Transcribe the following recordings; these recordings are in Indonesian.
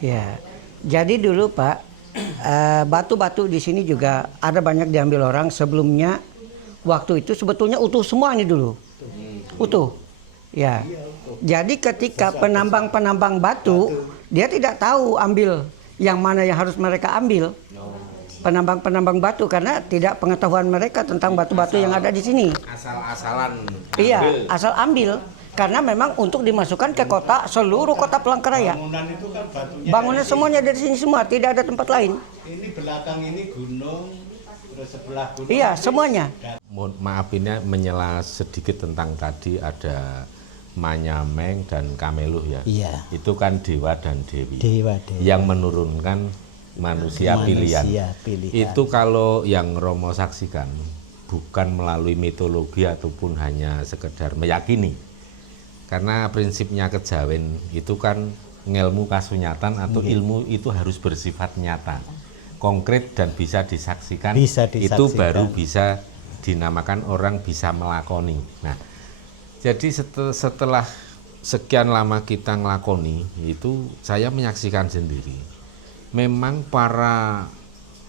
Ya, jadi dulu Pak, batu-batu di sini juga ada banyak diambil orang sebelumnya. Waktu itu sebetulnya utuh semua ini dulu, utuh. Ya, jadi ketika penambang-penambang batu, dia tidak tahu ambil yang mana yang harus mereka ambil. Penambang-penambang batu karena tidak pengetahuan mereka tentang batu-batu yang ada di sini. Asal-asalan. Iya, asal ambil. Karena memang untuk dimasukkan ke kota, seluruh kota Palangkaraya. Bangunan itu kan batunya. Bangunan semuanya dari sini semua, tidak ada tempat lain. Ini belakang ini gunung, terus sebelah gunung. Iya, semuanya. Mohon maaf ini menyela sedikit tentang tadi ada Manyameng dan Kameluh ya. Iya. Itu kan dewa dan dewi. Dewa. Yang menurunkan manusia pilihan. Itu kalau yang Romo saksikan bukan melalui mitologi ataupun hanya sekedar meyakini. Karena prinsipnya kejawen itu kan ngelmu kasunyatan atau ilmu itu harus bersifat nyata, konkret dan bisa disaksikan. Itu baru bisa dinamakan orang bisa melakoni. Nah, jadi setelah sekian lama kita ngelakoni itu saya menyaksikan sendiri. Memang para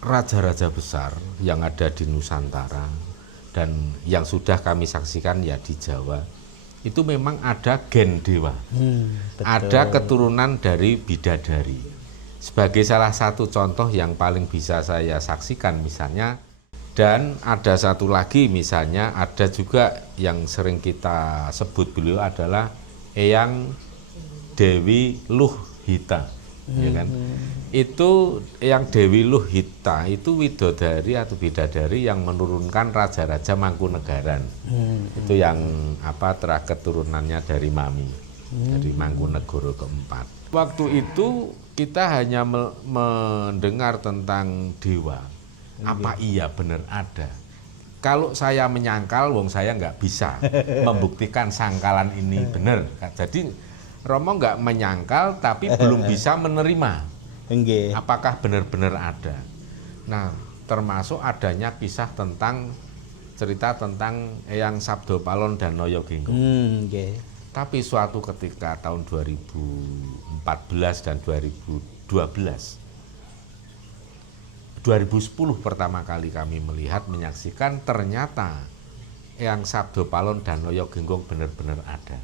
raja-raja besar yang ada di Nusantara dan yang sudah kami saksikan ya di Jawa, itu memang ada gen dewa, ada keturunan dari bidadari. Sebagai salah satu contoh yang paling bisa saya saksikan misalnya, dan ada satu lagi misalnya, ada juga yang sering kita sebut beliau adalah Eyang Dewi Luhita, ya kan? Itu yang Dewi Luhita itu widodari atau bidadari yang menurunkan raja-raja Mangkunegaran. Itu yang keturunannya dari Mami, dari Mangkunegoro keempat. Waktu itu kita hanya mendengar tentang dewa. Apa iya benar ada? Kalau saya menyangkal, wong saya nggak bisa membuktikan sangkalan ini benar. Jadi Romo nggak menyangkal tapi belum bisa menerima apakah benar-benar ada. Nah, termasuk adanya kisah tentang cerita tentang Eyang Sabdopalon dan Noyogenggong. Tapi suatu ketika tahun 2014 dan 2012, 2010 pertama kali kami melihat, menyaksikan ternyata Eyang Sabdopalon dan Noyogenggong benar-benar ada.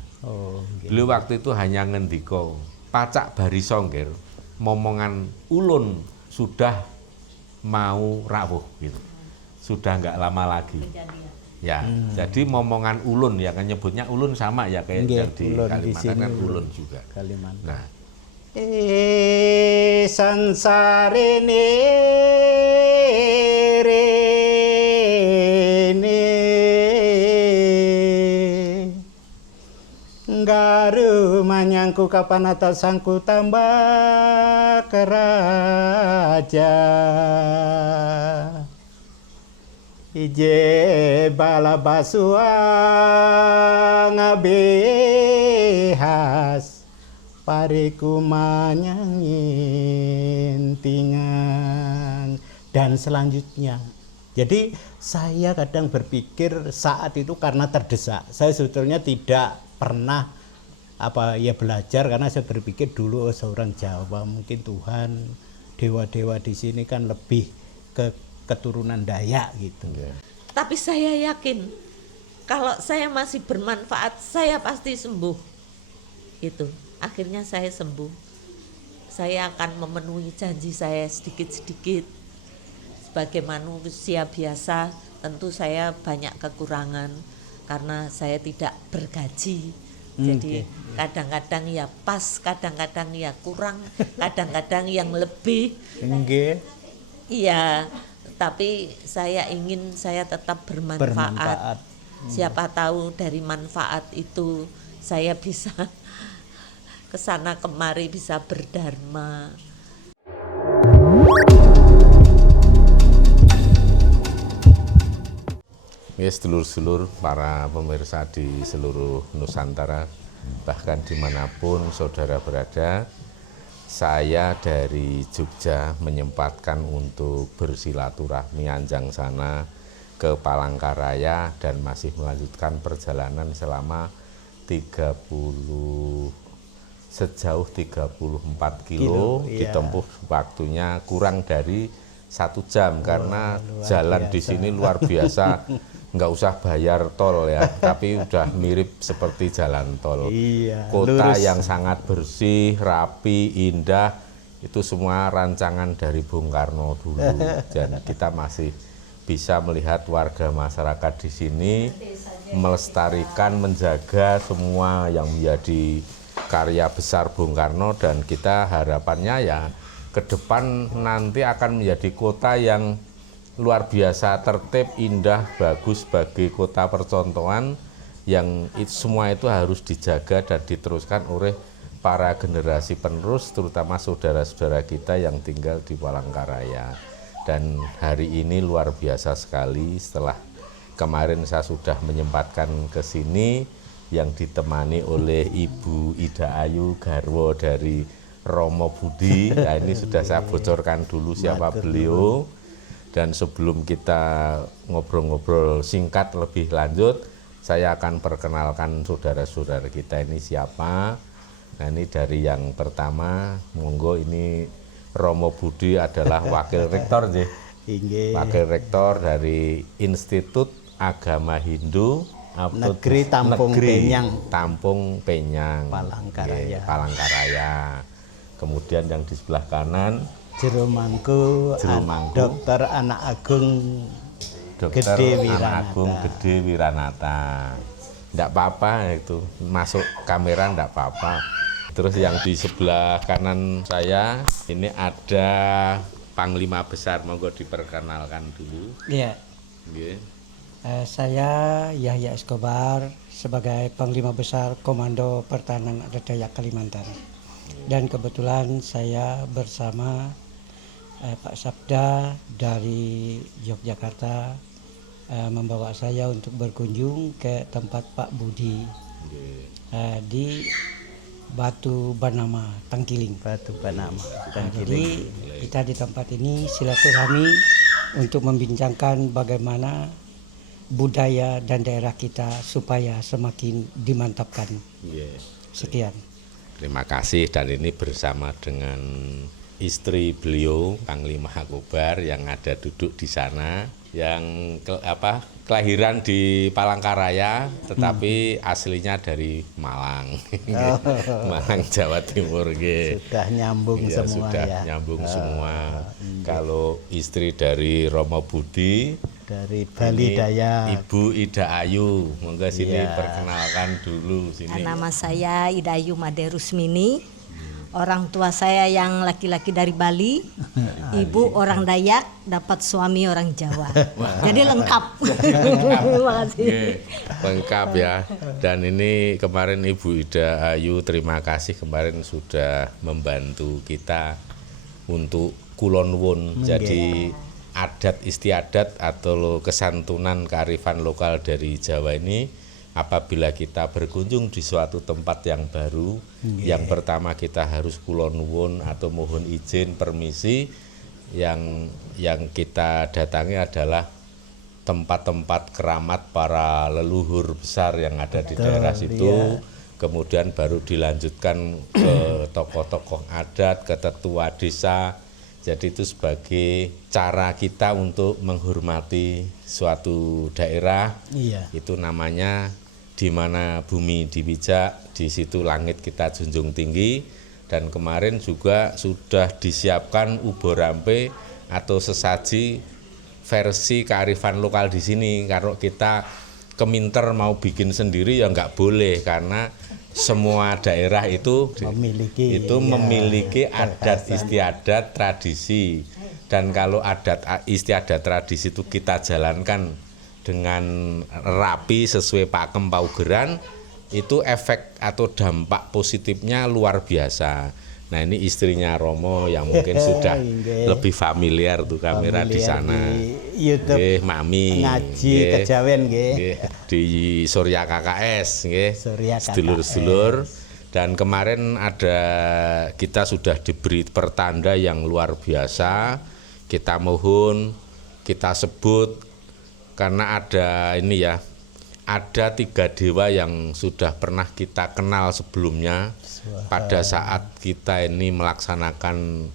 Beliau waktu itu hanya ngendiko, pacak bari songger, momongan ulun sudah mau rawuh gitu, sudah nggak lama lagi. Ya, jadi momongan ulun ya kan nyebutnya ulun sama ya kayak yang di Kalimantan kan ulun juga. Nah, sansarene garu manyangku kapan atasangku tambah keraja ije bala basua ngabehas pariku manyangin tingang dan selanjutnya. Jadi saya kadang berpikir saat itu karena terdesak, saya sebetulnya tidak pernah belajar karena saya berpikir dulu seorang Jawa mungkin Tuhan dewa-dewa di sini kan lebih ke keturunan Dayak gitu. Tapi saya yakin kalau saya masih bermanfaat saya pasti sembuh. Itu akhirnya saya sembuh. Saya akan memenuhi janji saya sedikit-sedikit. Sebagai manusia biasa tentu saya banyak kekurangan karena saya tidak bergaji. Jadi kadang-kadang ya pas, kadang-kadang ya kurang, kadang-kadang yang lebih. Iya, tapi saya ingin saya tetap bermanfaat. Siapa tahu dari manfaat itu saya bisa kesana kemari, bisa berdharma. ya sedulur-sedulur para pemirsa di seluruh Nusantara, bahkan dimanapun saudara berada, saya dari Jogja menyempatkan untuk bersilaturahmi anjang sana ke Palangkaraya dan masih melanjutkan perjalanan selama 39 sejauh 34 kilo, iya. ditempuh waktunya kurang dari 1 jam karena jalan di sini luar biasa, nggak usah bayar tol ya, tapi udah mirip seperti jalan tol. Iya, Kota lurus. yang sangat bersih, rapi, indah, itu semua rancangan dari Bung Karno dulu. Dan kita masih bisa melihat warga masyarakat di sini melestarikan, menjaga semua yang menjadi karya besar Bung Karno, dan kita harapannya ya ke depan nanti akan menjadi kota yang luar biasa tertib, indah, bagus sebagai kota percontohan yang semua itu harus dijaga dan diteruskan oleh para generasi penerus, terutama saudara-saudara kita yang tinggal di Palangkaraya. Dan hari ini luar biasa sekali, setelah kemarin saya sudah menyempatkan ke sini yang ditemani oleh Ibu Ida Ayu, garwo dari Romo Budi. Nah, ini sudah saya bocorkan dulu siapa beliau. Dan sebelum kita ngobrol-ngobrol singkat lebih lanjut, saya akan perkenalkan saudara-saudara kita ini siapa. Nah, ini dari yang pertama, monggo, ini Romo Budi adalah Wakil Rektor, Wakil Rektor dari Institut Agama Hindu Negeri Tampung Penyang. Tampung Penyang, Palangkaraya. Palangkaraya. Kemudian yang di sebelah kanan, Jero Mangku, Dokter Anak Agung Dokter Gede Anak Wiranata. Agung Gede Wiranata. Enggak apa-apa itu, masuk kamera enggak apa-apa. Terus yang di sebelah kanan saya ini ada Panglima Besar, monggo diperkenalkan dulu. Iya. Nggih. Saya Yahya Escobar sebagai Panglima Besar Komando Pertahanan Adat Dayak Kalimantan. Dan kebetulan saya bersama Pak Sabda dari Yogyakarta membawa saya untuk berkunjung ke tempat Pak Budi di Batu Banama, Tangkiling. Batu Banama, Jadi kita di tempat ini silaturahmi untuk membincangkan bagaimana budaya dan daerah kita supaya semakin dimantapkan. Sekian. Terima kasih, dan ini bersama dengan istri beliau, Panglima Kobar, yang ada duduk di sana, yang kelahiran di Palangkaraya, tetapi aslinya dari Malang, Malang Jawa Timur. Sudah nyambung Ya, semua sudah ya. nyambung semua. Kalau istri dari Romo Budi, Dari Bali ini Daya. Ibu Ida Ayu, monggo sini Iya. perkenalkan dulu sini. Nama saya Ida Ayu Made Rusmini. Orang tua saya yang laki-laki dari Bali, ibu orang Dayak, dapat suami orang Jawa. Jadi lengkap. Terima kasih. Oke, lengkap ya. Dan ini kemarin Ibu Ida Ayu, terima kasih kemarin sudah membantu kita untuk Kulon Wun. Jadi adat istiadat atau kesantunan kearifan lokal dari Jawa ini, apabila kita berkunjung di suatu tempat yang baru, yang pertama kita harus kulon nuwun atau mohon izin, permisi. Yang kita datangi adalah tempat-tempat keramat para leluhur besar yang ada di daerah situ. Kemudian baru dilanjutkan ke tokoh-tokoh adat, ke tetua desa. Jadi itu sebagai cara kita untuk menghormati suatu daerah. Iya. Itu namanya di mana bumi dipijak, di situ langit kita junjung tinggi. Dan kemarin juga sudah disiapkan uborampe atau sesaji versi kearifan lokal di sini. Kalau kita keminter mau bikin sendiri ya nggak boleh, karena semua daerah itu memiliki adat istiadat tradisi. Dan kalau adat istiadat tradisi itu kita jalankan dengan rapi sesuai pakem paugeran, itu efek atau dampak positifnya luar biasa. Nah, ini istrinya Romo yang mungkin sudah lebih familiar tuh kamera di sana. Di YouTube. Nggih, Mami. Ngaji Nggih. kejawen nggih. Nggih, di Surya KKS nggih. Surya KKS. Sedulur-sedulur. Dan kemarin kita sudah diberi pertanda yang luar biasa. Kita mohon, kita sebut, karena ada ini ya, ada 3 dewa yang sudah pernah kita kenal sebelumnya pada saat kita ini melaksanakan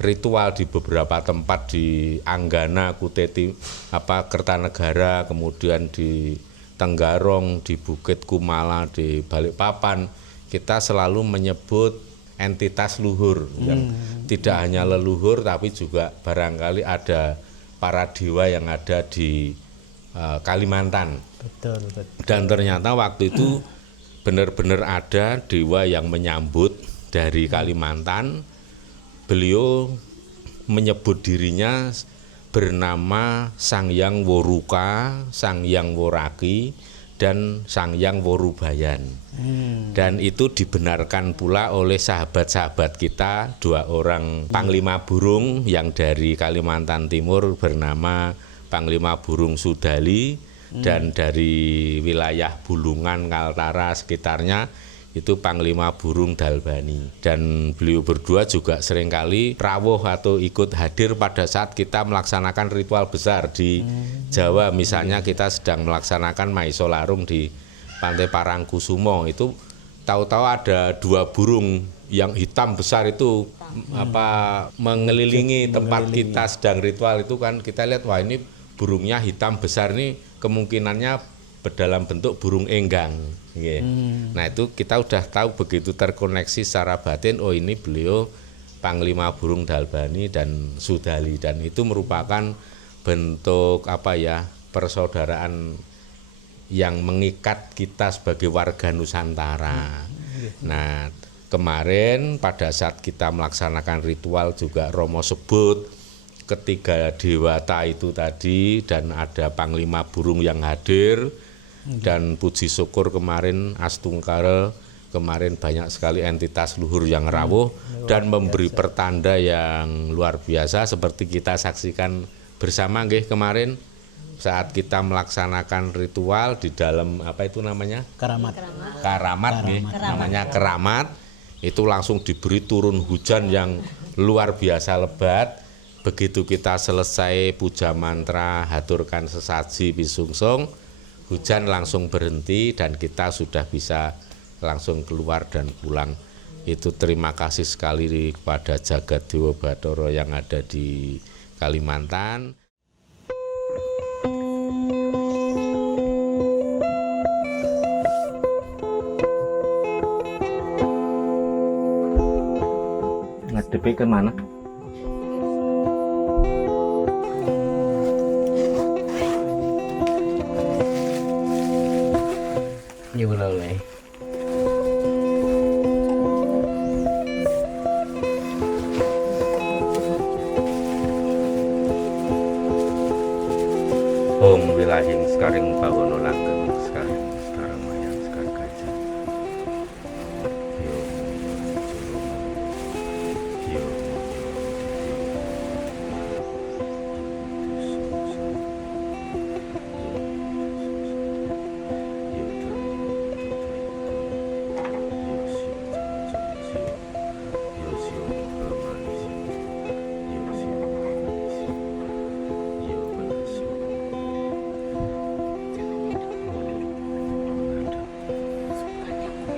ritual di beberapa tempat di Anggana, Kuteti, Kertanegara, kemudian di Tenggarong, di Bukit Kumala, di Balikpapan. Kita selalu menyebut entitas luhur yang tidak hanya leluhur tapi juga barangkali ada para dewa yang ada di Kalimantan. Betul. Dan ternyata waktu itu benar-benar ada dewa yang menyambut dari Kalimantan. Beliau menyebut dirinya bernama Sang Hyang Woruka, Sang Hyang Woraki, dan Sang Hyang Worubayan. Dan itu dibenarkan pula oleh sahabat-sahabat kita, 2 orang Panglima Burung yang dari Kalimantan Timur bernama Panglima Burung Sudali, dan dari wilayah Bulungan, Kaltara sekitarnya itu Panglima Burung Dalbani. Dan beliau berdua juga seringkali rawuh atau ikut hadir pada saat kita melaksanakan ritual besar di Jawa. Misalnya kita sedang melaksanakan Maisolarung di Pantai Parangkusumo, itu tahu-tahu ada 2 burung yang hitam besar itu mengelilingi tempat kita sedang ritual itu kan, kita lihat wah ini burungnya hitam besar, nih kemungkinannya dalam bentuk burung enggang. Nah itu kita udah tahu begitu terkoneksi secara batin, oh ini beliau Panglima Burung Dalbani dan Sudali, dan itu merupakan bentuk persaudaraan yang mengikat kita sebagai warga Nusantara. Nah kemarin pada saat kita melaksanakan ritual juga Romo sebut ketiga dewata itu tadi, dan ada Panglima Burung yang hadir, dan puji syukur kemarin Astungkara, kemarin banyak sekali entitas luhur yang rawuh dan memberi pertanda yang luar biasa seperti kita saksikan bersama nggih kemarin saat kita melaksanakan ritual di dalam Karamat nggih, namanya Keramat, itu langsung diberi turun hujan yang luar biasa lebat. Begitu kita selesai puja mantra, haturkan sesaji pisungsung, hujan langsung berhenti dan kita sudah bisa langsung keluar dan pulang. Itu terima kasih sekali kepada Jagat Dewa Bathara yang ada di Kalimantan. Ngadepi ke mana? Yulole. Om wilahing sekaring bawono langgeng sekaring sekarang mayang sekarang gajah. Yo.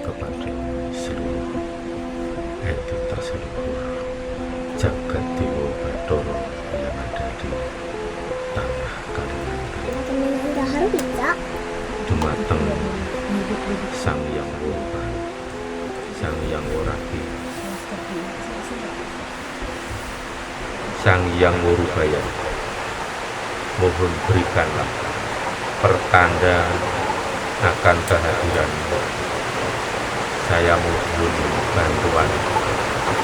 Kepada seluruh entitas luhur Jagat Dewa Bathara yang ada di tanah Kalimantan, dumateng Sang Hyang Woruka, Sang Hyang Woraki, Sang Hyang Worubayan, mohon berikanlah pertanda akan kehadiran. Saya mohon bantuan,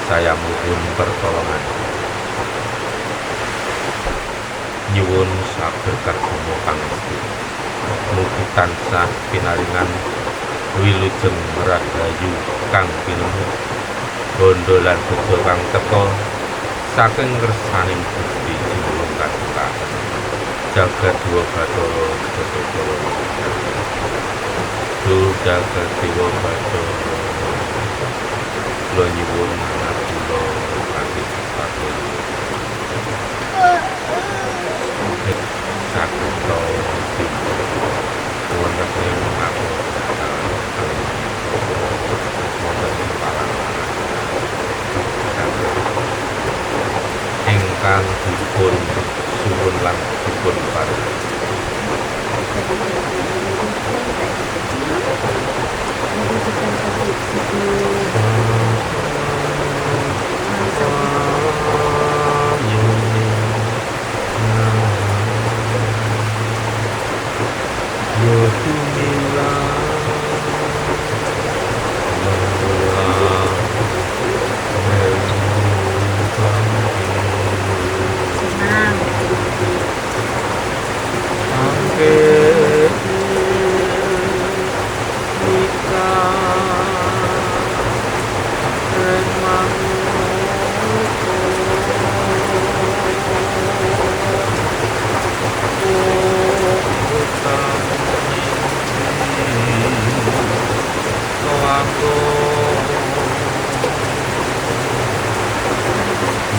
saya mohon pertolongan. Nyuwun saberkah Gumo pangestu, mugi tansah pinaringan wilujeng rahayu kang pinuh, bondo lan bejo kang teka saking ngersaning Gusti Jumulung Katuka. Jagat Dewa Bathara Bathara Jagat Dewa Bathara kula nyuwun manah kula kanthi sepatu sakuta wonten kang dipun suwun lan dipun paringi.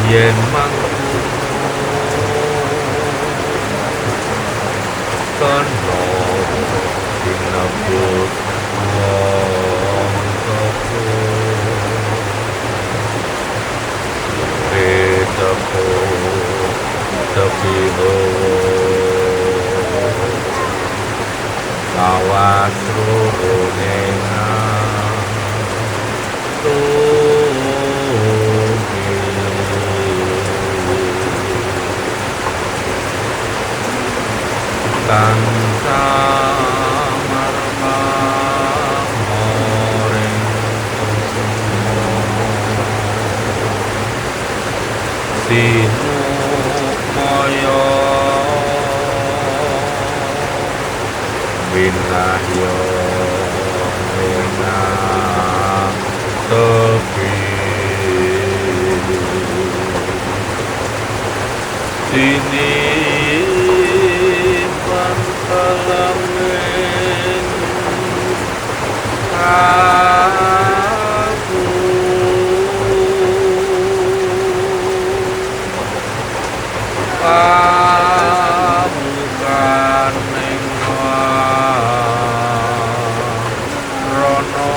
Yen mangku kono sinebut wong sepuh sepuh sepiho awas rurune tansah marmoreng sinu moyo binahyo menang tepi sini pantalamen aku pamukan ning rono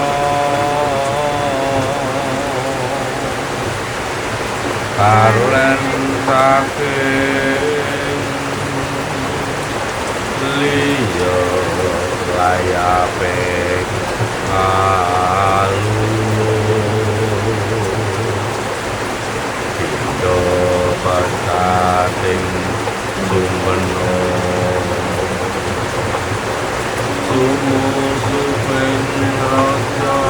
karen saking liya layape alu Indo pasating sumeno sumusupen raja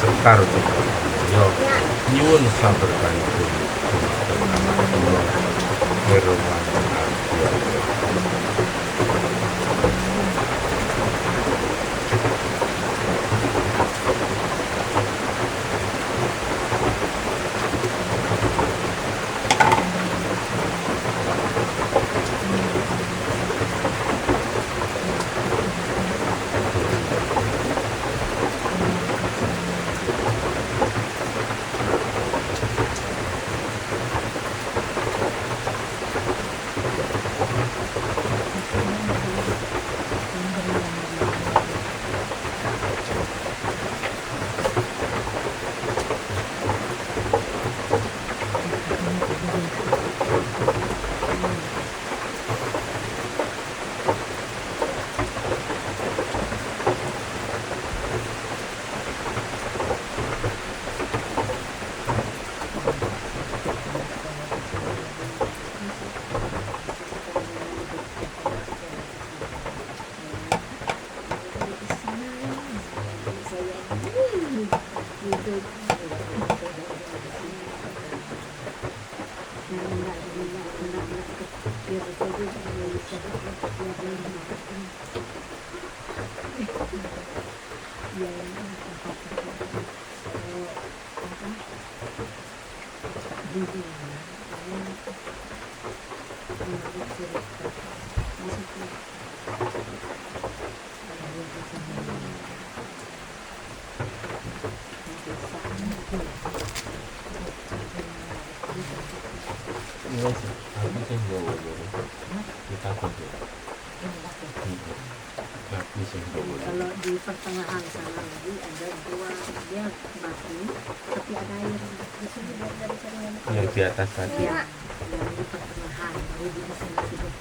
sekar yo nyuwun saberkanipun Herman Kalau di pertengahan sana lagi ada dua dia batu, tapi ada air di sini dari sana. Yang di atas tadi. Ya, yang di pertengahan baru di sini hidup.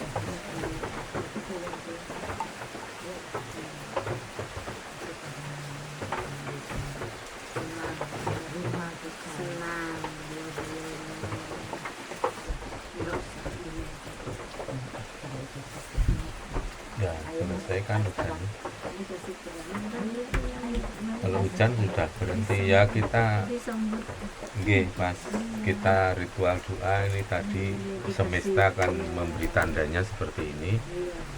Senang. Ya, selesaikan hujan. Kalau hujan sudah berhenti ya kita nggih pas kita ritual doa ini tadi semesta akan memberi tandanya seperti ini.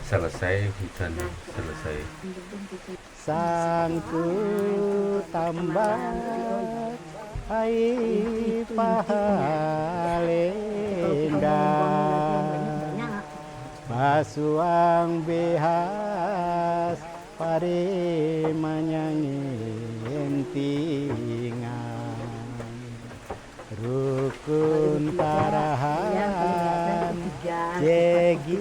Selesai hujan selesai. Sangku tambah hai pahalenda basuang behas pare manyanyi entingan rukun tarahan jegi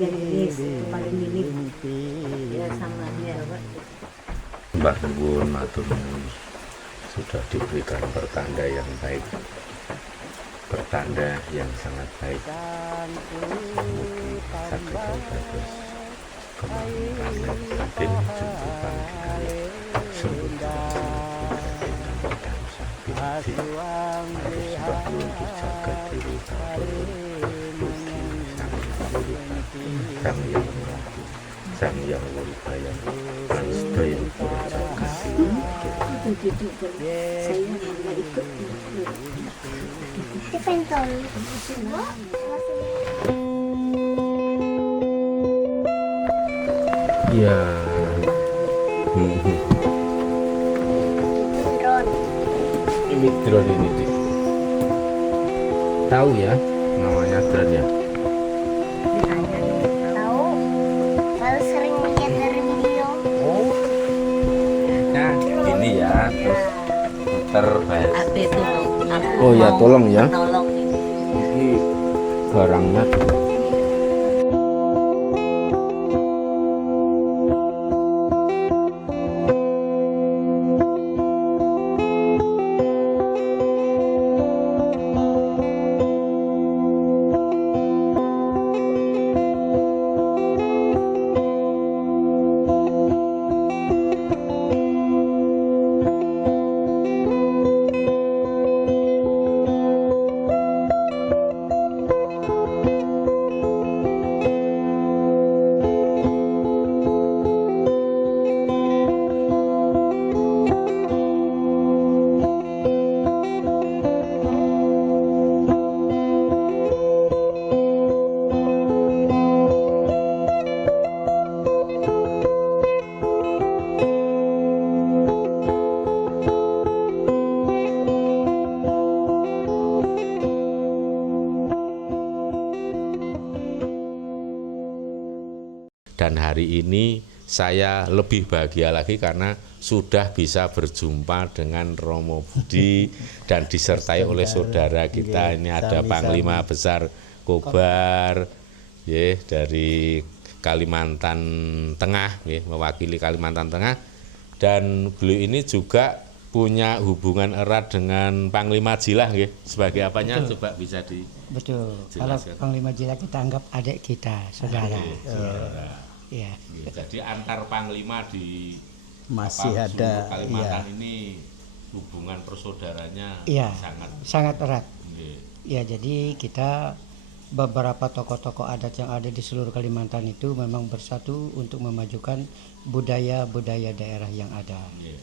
Mbah Nuwun matur nuwun sudah diberikan pertanda yang baik, pertanda yang sangat baik. Saged dados kemampuan saking junjungan kita sembut dan sapi harus bangun di jagat dewi sang yang melaku sang yang wulbayang lan sedaya para jagat dewi Saya nggak ikut. ya ini drone ini Dik. Tahu ya namanya drone ya? Tahu, kalau sering lihat dari video. Nah ini ya terus puter balik. Ade tolong. Aku Oh ya mau tolong ya. menolong ini. Ini barangnya dan hari ini saya lebih bahagia lagi karena sudah bisa berjumpa dengan Romo Budi dan disertai oleh saudara kita. Ini ada Panglima Besar Kobar ya, dari Kalimantan Tengah ya, mewakili Kalimantan Tengah, dan beliau ini juga punya hubungan erat dengan Panglima Jilah ya. Sebagai apanya? Betul. Coba bisa Betul. Kalau Jelaskan. Panglima Jilah kita anggap adik kita, saudara. Ya. Ya, jadi antar panglima di masih apa, ada seluruh Kalimantan ya. ini hubungan persaudaranya Iya, sangat sangat erat. ya, Ya, jadi kita beberapa tokoh-tokoh adat yang ada di seluruh Kalimantan itu memang bersatu untuk memajukan budaya-budaya daerah yang ada. ya.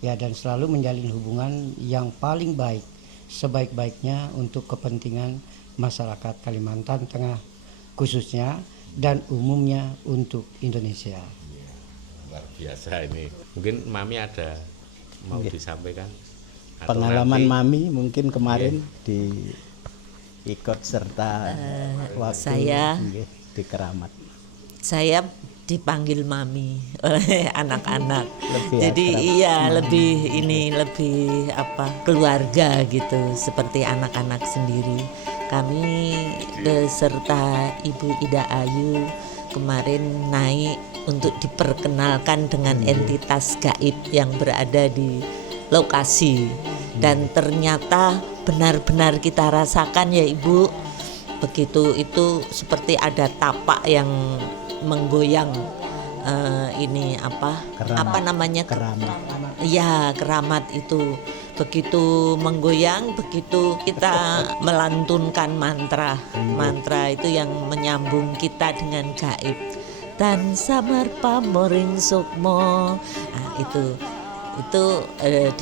Ya, dan selalu menjalin hubungan yang paling baik, sebaik-baiknya untuk kepentingan masyarakat Kalimantan Tengah khususnya dan umumnya untuk Indonesia. Ya, luar biasa ini. Mungkin Mami ada mau disampaikan? Atau pengalaman nanti- Mami mungkin kemarin di ikut serta waktu Saya nggih. di Keramat? Saya dipanggil mami oleh anak-anak. Lebih Jadi akrab. iya lebih keluarga gitu, seperti anak-anak sendiri. Kami beserta Ibu Ida Ayu kemarin naik untuk diperkenalkan dengan entitas gaib yang berada di lokasi, dan ternyata benar-benar kita rasakan ya Ibu, begitu itu seperti ada tapak yang menggoyang, ini apa namanya, Keramat. ya keramat itu begitu menggoyang, begitu kita melantunkan mantra itu yang menyambung kita dengan gaib. Dan samar pamoring sukmo, nah, itu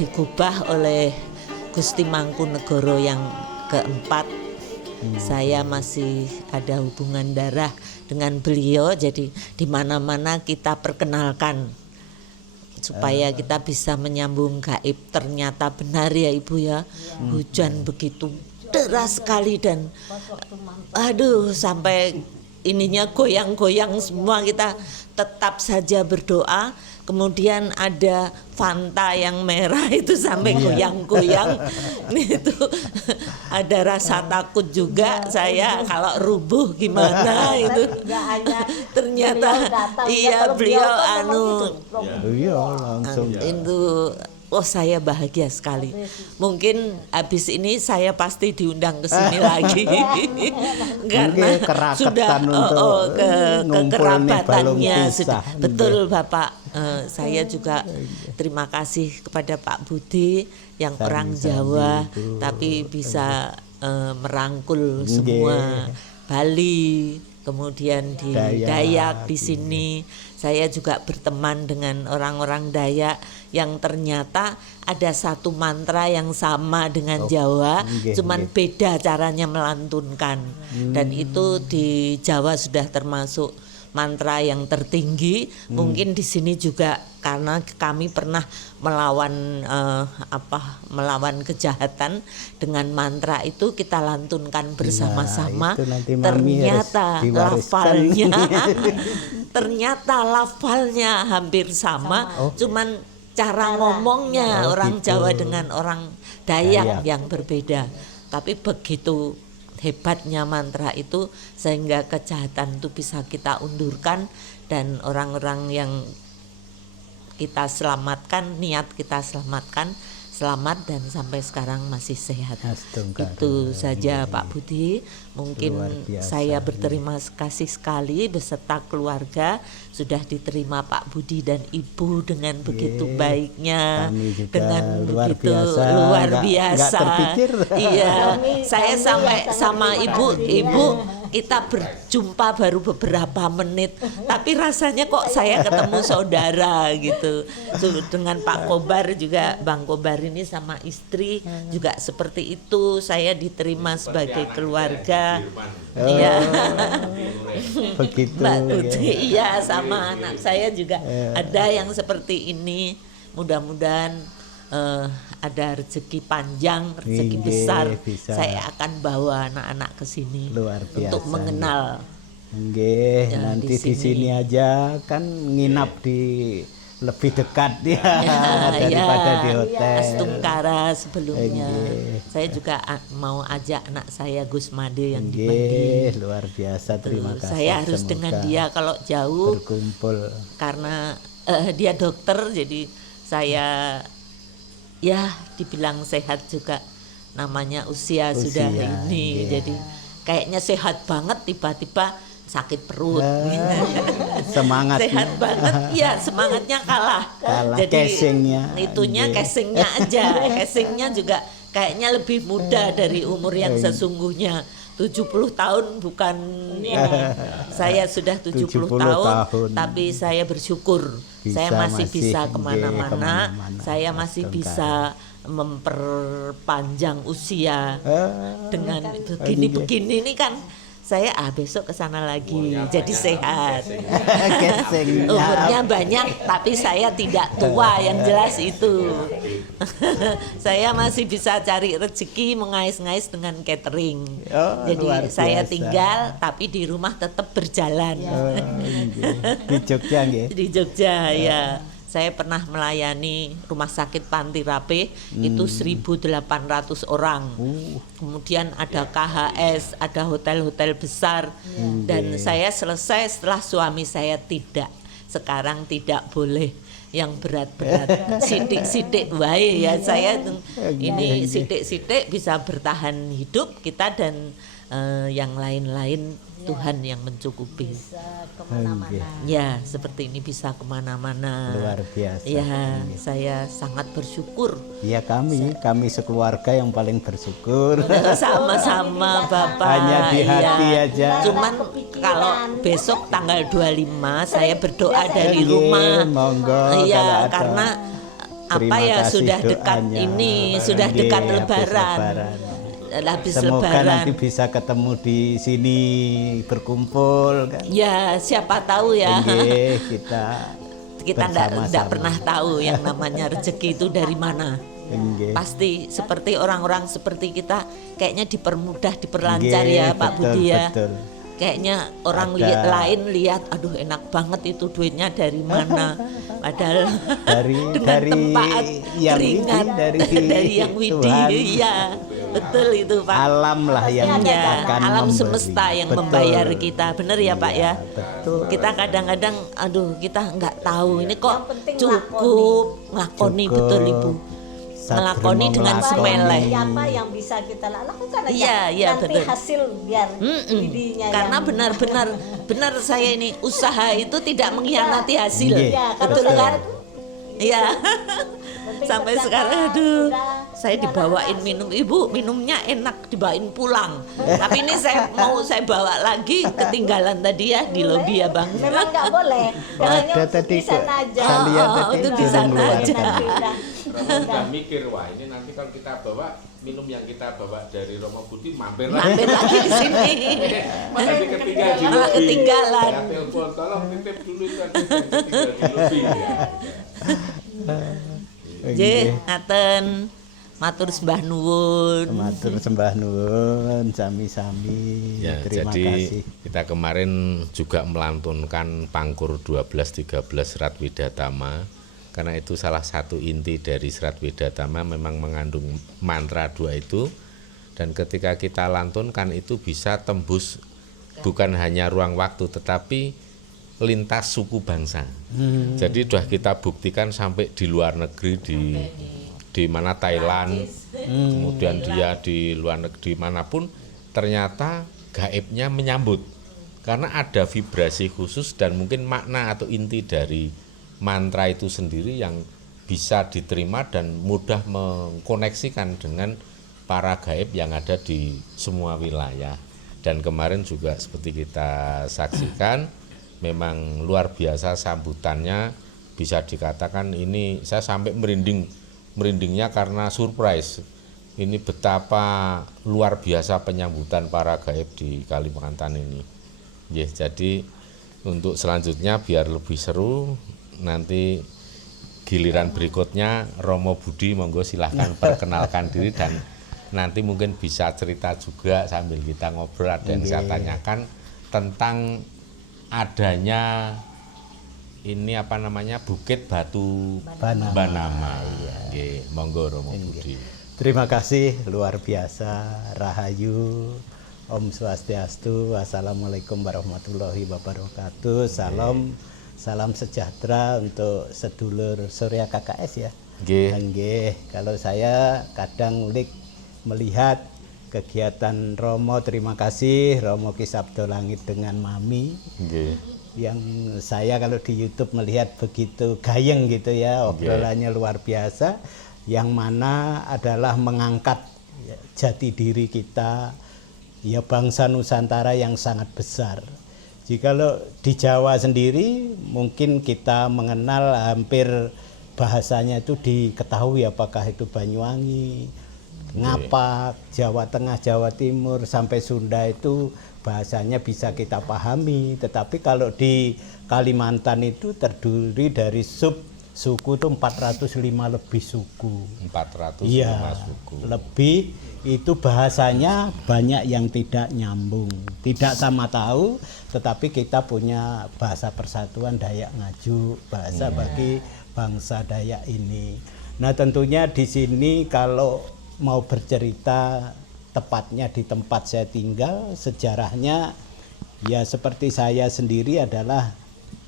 digubah oleh Gusti Mangkunegoro yang keempat. Saya masih ada hubungan darah dengan beliau, jadi di mana-mana kita perkenalkan supaya kita bisa menyambung gaib. Ternyata benar ya Ibu ya, hujan begitu deras sekali dan aduh sampai ininya goyang-goyang semua. Kita tetap saja berdoa. Kemudian ada Fanta yang merah itu sampai goyang-goyang. Itu ada rasa takut juga saya kalau rubuh gimana itu. Ternyata iya beliau Iya, langsung. itu saya bahagia sekali. Mungkin habis ini saya pasti diundang ke sini lagi. Karena Mungkin keraketan sudah untuk ngumpul nih balung kekerabatannya pisah. sudah. Betul Bapak. Saya juga terima kasih kepada Pak Budi yang orang Jawa tapi bisa merangkul semua Bali, kemudian di Dayak di sini. Saya juga berteman dengan orang-orang Dayak yang ternyata ada satu mantra yang sama dengan Jawa, cuman beda caranya melantunkan. Dan itu di Jawa sudah termasuk mantra yang tertinggi. Mungkin di sini juga karena kami pernah melawan kejahatan dengan mantra itu, kita lantunkan bersama-sama. itu nanti Mami Ternyata harus diwariskan. ternyata lafalnya hampir sama, cuman cara ngomongnya orang Jawa dengan orang Dayak yang berbeda. Tapi begitu hebatnya mantra itu sehingga kejahatan itu bisa kita undurkan, dan orang-orang yang kita selamatkan, niat kita selamatkan, selamat dan sampai sekarang masih sehat. Itu saja Pak Budi. Mungkin saya berterima kasih sekali beserta keluarga sudah diterima Pak Budi dan Ibu dengan begitu baiknya, dengan begitu luar biasa. Nggak terpikir. Iya, saya sampai sama Ibu kita berjumpa baru beberapa menit, tapi rasanya kok saya ketemu saudara gitu. Dengan Pak Kobar juga, Bang Kobar ini sama istri juga seperti itu. Saya diterima sebagai keluarga. Iya. Begitu. Mbak Tuti, iya, sama anak saya juga ada yang seperti ini. Mudah-mudahan ada rezeki panjang, rezeki besar. Bisa. Saya akan bawa anak-anak ke sini Luar biasa, untuk mengenal. Nggih, nanti di sini aja kan nginap di lebih dekat daripada di hotel. Astungkara sebelumnya. Saya juga mau ajak anak saya Gus Made yang di Mandi. Luar biasa, terima kasih. Saya harus Semoga dengan dia kalau jauh berkumpul. karena dia dokter, jadi saya ya dibilang sehat juga, namanya usia sudah ini, jadi kayaknya sehat banget, tiba-tiba sakit perut. Semangat Sehat banget, ya semangatnya kalah. Jadi itunya casingnya aja, casingnya juga kayaknya lebih muda dari umur yang sesungguhnya. 70 tahun bukan ini. Saya sudah 70 tahun, tapi saya bersyukur saya masih bisa kemana-mana, saya masih bisa memperpanjang usia dengan begini-begini ini kan. saya besok ke sana lagi. Jadi sehat. Gesengnya. Umurnya banyak tapi saya tidak tua, yang jelas itu. Saya masih bisa cari rezeki mengais-ngais dengan catering. Oh, Jadi luar saya biasa. tinggal tapi di rumah tetap berjalan. Di Jogja nggih. Di Jogja ya. Saya pernah melayani rumah sakit Panti Rapih itu 1.800 orang. Kemudian ada KHS, ada hotel-hotel besar. Dan saya selesai setelah suami saya tidak. Sekarang tidak boleh yang berat-berat. Sidik-sidik wae ya saya ini sidik-sidik bisa bertahan hidup kita dan yang lain-lain Tuhan yang mencukupi. Ya, seperti ini bisa kemana-mana. Luar biasa. Ya, saya sangat bersyukur. Ya kami sekeluarga yang paling bersyukur. Sama-sama Bapak. Hanya di hati ya. aja. Cuman kalau besok tanggal 25 saya berdoa dari Iya, rumah. monggo, kalau Iya, ada. karena apa Terima ya kasih sudah dekat doanya. ini, sudah Nggih, dekat habis lebaran. Habis Semoga lebaran. nanti bisa ketemu di sini berkumpul kan. Ya, siapa tahu ya. Nggih, kita Tidak bersama-sama. pernah tahu yang namanya rezeki itu dari mana. Nggih. Pasti seperti orang-orang seperti kita kayaknya dipermudah, diperlancar Nggih, ya Pak betul, Budi ya. betul. Kayaknya orang Ada. lain lihat, aduh enak banget itu duitnya dari mana. Padahal dengan dari tempaat yang keringat widi, dari yang Tuhan. widi. Iya, betul itu Pak. Alam lah yang Ya, akan alam memberi. semesta yang Betul. membayar kita, benar ya Pak ya. Betul. Kita kadang-kadang, aduh kita nggak tahu ini kok Yang penting cukup ngelakoni, Cukup. betul Ibu. Ngelakoni dengan semeleh. Apa yang bisa kita lakukan aja. Iya, iya, Nanti betul. hasil biar widinya Karena yang- benar saya ini usaha itu tidak mengkhianati hasil. Nggih, Ya, kalau Betul saya kan? itu Iya. penting Sampai kerjakan, sekarang aduh. udah, Saya dibawain minum, Ibu minumnya enak, dibawain pulang. Tapi ini saya bawa lagi, ketinggalan tadi ya di lobi ya Bang. memang nggak boleh. Katanya Ada tadi di sana aja. saya lihat tadi itu di sudah sana mengeluarkan. aja. Nanti udah. Udah mikir, wah ini nanti kalau kita bawa minum yang kita bawa dari Romo Budi mampir Mampir lagi di sini. Tapi ketinggalan di Malah lobi. ketinggalan. Saya telepon, tolong titip dulu itu ada yang ketinggalan di lobi. Nggih, ngaten. Matur sembah nuwun. Matur sembah nuwun sami-sami. Ya, Terima jadi kasih. kita kemarin juga melantunkan Pangkur 12-13 Serat Widatama. Karena itu salah satu inti dari Serat Widatama memang mengandung mantra 2 itu. Dan ketika kita lantunkan itu bisa tembus bukan hanya ruang waktu tetapi lintas suku bangsa. Jadi sudah kita buktikan sampai di luar negeri di mana Thailand, kemudian dia di luar negeri manapun ternyata gaibnya menyambut karena ada vibrasi khusus dan mungkin makna atau inti dari mantra itu sendiri yang bisa diterima dan mudah mengkoneksikan dengan para gaib yang ada di semua wilayah. Dan kemarin juga seperti kita saksikan memang luar biasa sambutannya, bisa dikatakan ini saya sampai merindingnya karena surprise. Ini betapa luar biasa penyambutan para gaib di Kalimantan ini. Jadi untuk selanjutnya biar lebih seru nanti giliran berikutnya Romo Budi monggo silahkan perkenalkan diri dan nanti mungkin bisa cerita juga sambil kita ngobrol ada yang saya tanyakan tentang adanya ini apa namanya Bukit Batu Banama. Nggih, monggo Romo Budi. Terima kasih luar biasa. Rahayu, Om Swastiastu, Wassalamualaikum warahmatullahi wabarakatuh. Salam sejahtera untuk sedulur Surya KKS ya. Nggih. Nggih, kalau saya kadang melihat kegiatan Romo, terima kasih Romo Ki Sabdo Langit dengan Mami. Nggih. Yang saya kalau di YouTube melihat begitu gayeng gitu ya, obrolannya luar biasa, yang mana adalah mengangkat jati diri kita ya bangsa Nusantara yang sangat besar. Jikalau di Jawa sendiri mungkin kita mengenal hampir bahasanya itu diketahui apakah itu Banyuwangi, Ngapak, Jawa Tengah, Jawa Timur sampai Sunda itu bahasanya bisa kita pahami. Tetapi kalau di Kalimantan itu terdiri dari suku itu 405 lebih suku. 405 Iya, suku. lebih itu bahasanya banyak yang tidak nyambung, tidak sama tahu, tetapi kita punya bahasa persatuan Dayak Ngaju, bahasa bagi bangsa Dayak ini. Nah, tentunya di sini kalau mau bercerita tepatnya di tempat saya tinggal, sejarahnya ya seperti saya sendiri adalah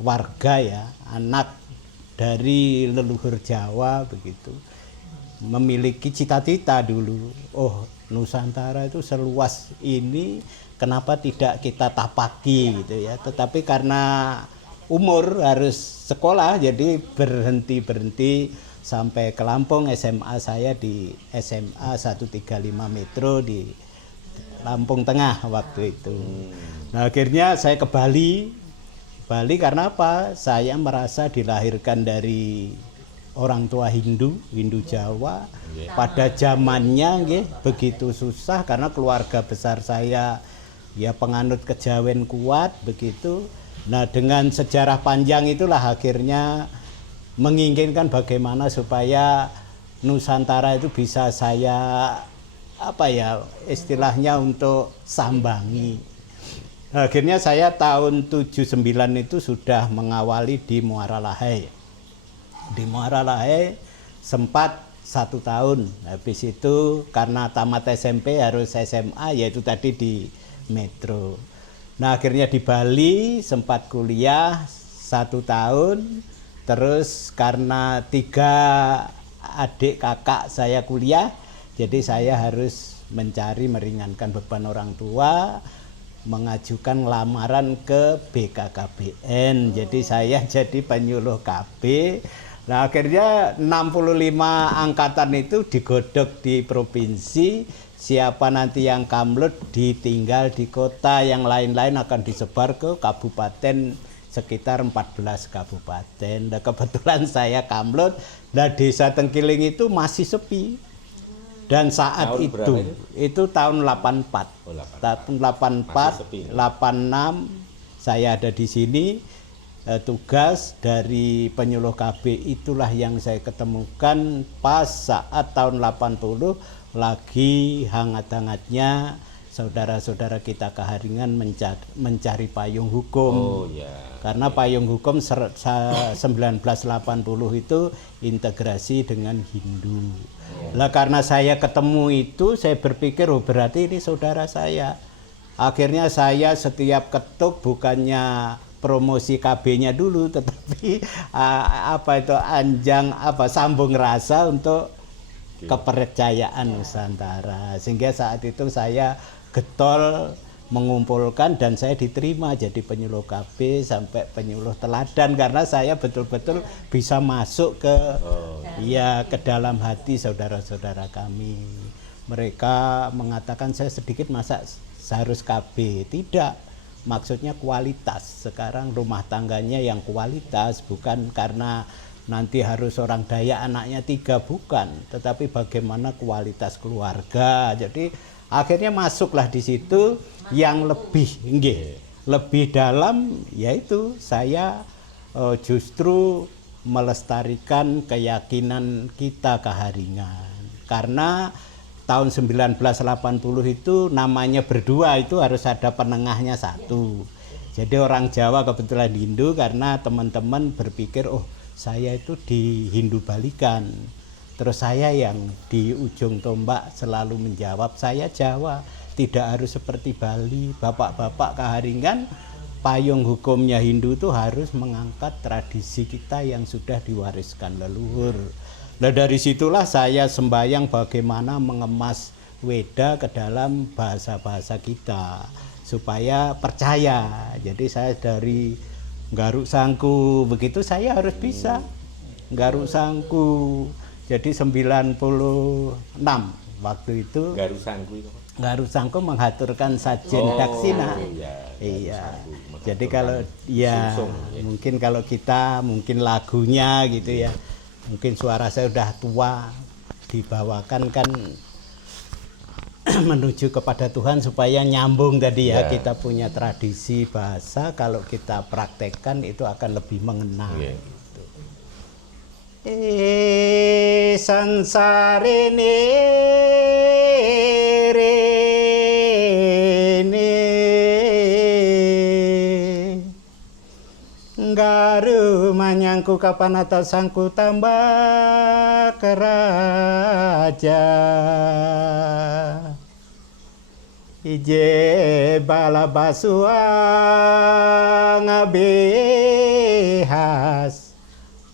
warga ya, anak dari leluhur Jawa begitu. Memiliki cita-cita dulu, oh Nusantara itu seluas ini, kenapa tidak kita tapaki gitu ya. Tetapi karena umur harus sekolah, jadi berhenti sampai ke Lampung. SMA saya di SMA 135 Metro di Lampung Tengah waktu itu. Nah, akhirnya saya ke Bali. Bali karena apa? Saya merasa dilahirkan dari orang tua Hindu Jawa. Pada zamannya begitu susah karena keluarga besar saya ya penganut kejawen kuat begitu. Nah, dengan sejarah panjang itulah akhirnya menginginkan bagaimana supaya Nusantara itu bisa saya istilahnya untuk sambangi. Akhirnya saya tahun 79 itu sudah mengawali di Muara Lahay. Di Muara Lahay sempat 1 tahun. Habis itu karena tamat SMP harus SMA, yaitu tadi di Metro. Nah, akhirnya di Bali sempat kuliah 1 tahun. Terus karena 3 adik kakak saya kuliah, jadi saya harus meringankan beban orang tua, mengajukan lamaran ke BKKBN. Jadi saya jadi penyuluh KB. Nah, akhirnya 65 angkatan itu digodok di provinsi. Siapa nanti yang kamlut ditinggal di kota, yang lain-lain akan disebar ke kabupaten, sekitar 14 kabupaten. Nah, kebetulan saya kamlut. Nah, desa Tengkiling itu masih sepi. Dan saat itu tahun 84. Tahun 84, 86 saya ada di sini. Tugas dari penyuluh KB itulah yang saya ketemukan pas saat tahun 80 lagi hangat-hangatnya saudara-saudara kita Keharingan mencari payung hukum. Karena payung hukum 1980 itu integrasi dengan Hindu. Lah, karena saya ketemu itu, saya berpikir oh berarti ini saudara saya. Akhirnya saya setiap ketuk bukannya promosi KB-nya dulu, tetapi sambung rasa untuk kepercayaan Nusantara. Sehingga saat itu saya getol mengumpulkan dan saya diterima jadi penyuluh KB sampai penyuluh teladan karena saya betul-betul bisa masuk ke ke dalam hati saudara-saudara kami. Mereka mengatakan saya sedikit masa seharus KB. Tidak. Maksudnya kualitas. Sekarang rumah tangganya yang kualitas, bukan karena nanti harus orang Dayak anaknya 3, bukan, tetapi bagaimana kualitas keluarga. Jadi akhirnya masuklah di situ yang lebih dalam, yaitu saya justru melestarikan keyakinan kita Keharingan. Karena tahun 1980 itu namanya berdua itu harus ada penengahnya 1. Jadi orang Jawa kebetulan Hindu karena teman-teman berpikir oh saya itu di Hindu balikan. Terus saya yang di ujung tombak selalu menjawab saya Jawa, tidak harus seperti Bali. Bapak-bapak Keharingan payung hukumnya Hindu itu harus mengangkat tradisi kita yang sudah diwariskan leluhur. Nah, dari situlah saya sembayang bagaimana mengemas Weda ke dalam bahasa-bahasa kita supaya percaya. Jadi saya dari Garuk Sangku begitu saya harus bisa Garuk Sangku. Jadi 96 waktu itu Garuk Sangku menghaturkan sajen daksina. Iya. Jadi kalau mungkin kalau kita lagunya gitu ya. Mungkin suara saya udah tua, dibawakan kan menuju kepada Tuhan supaya nyambung tadi ya, kita punya tradisi bahasa, kalau kita praktekkan itu akan lebih mengena. Gitu. Sansarene rene garu manyangku kapan atas sangku tambah keraja ije bala basua ngabehas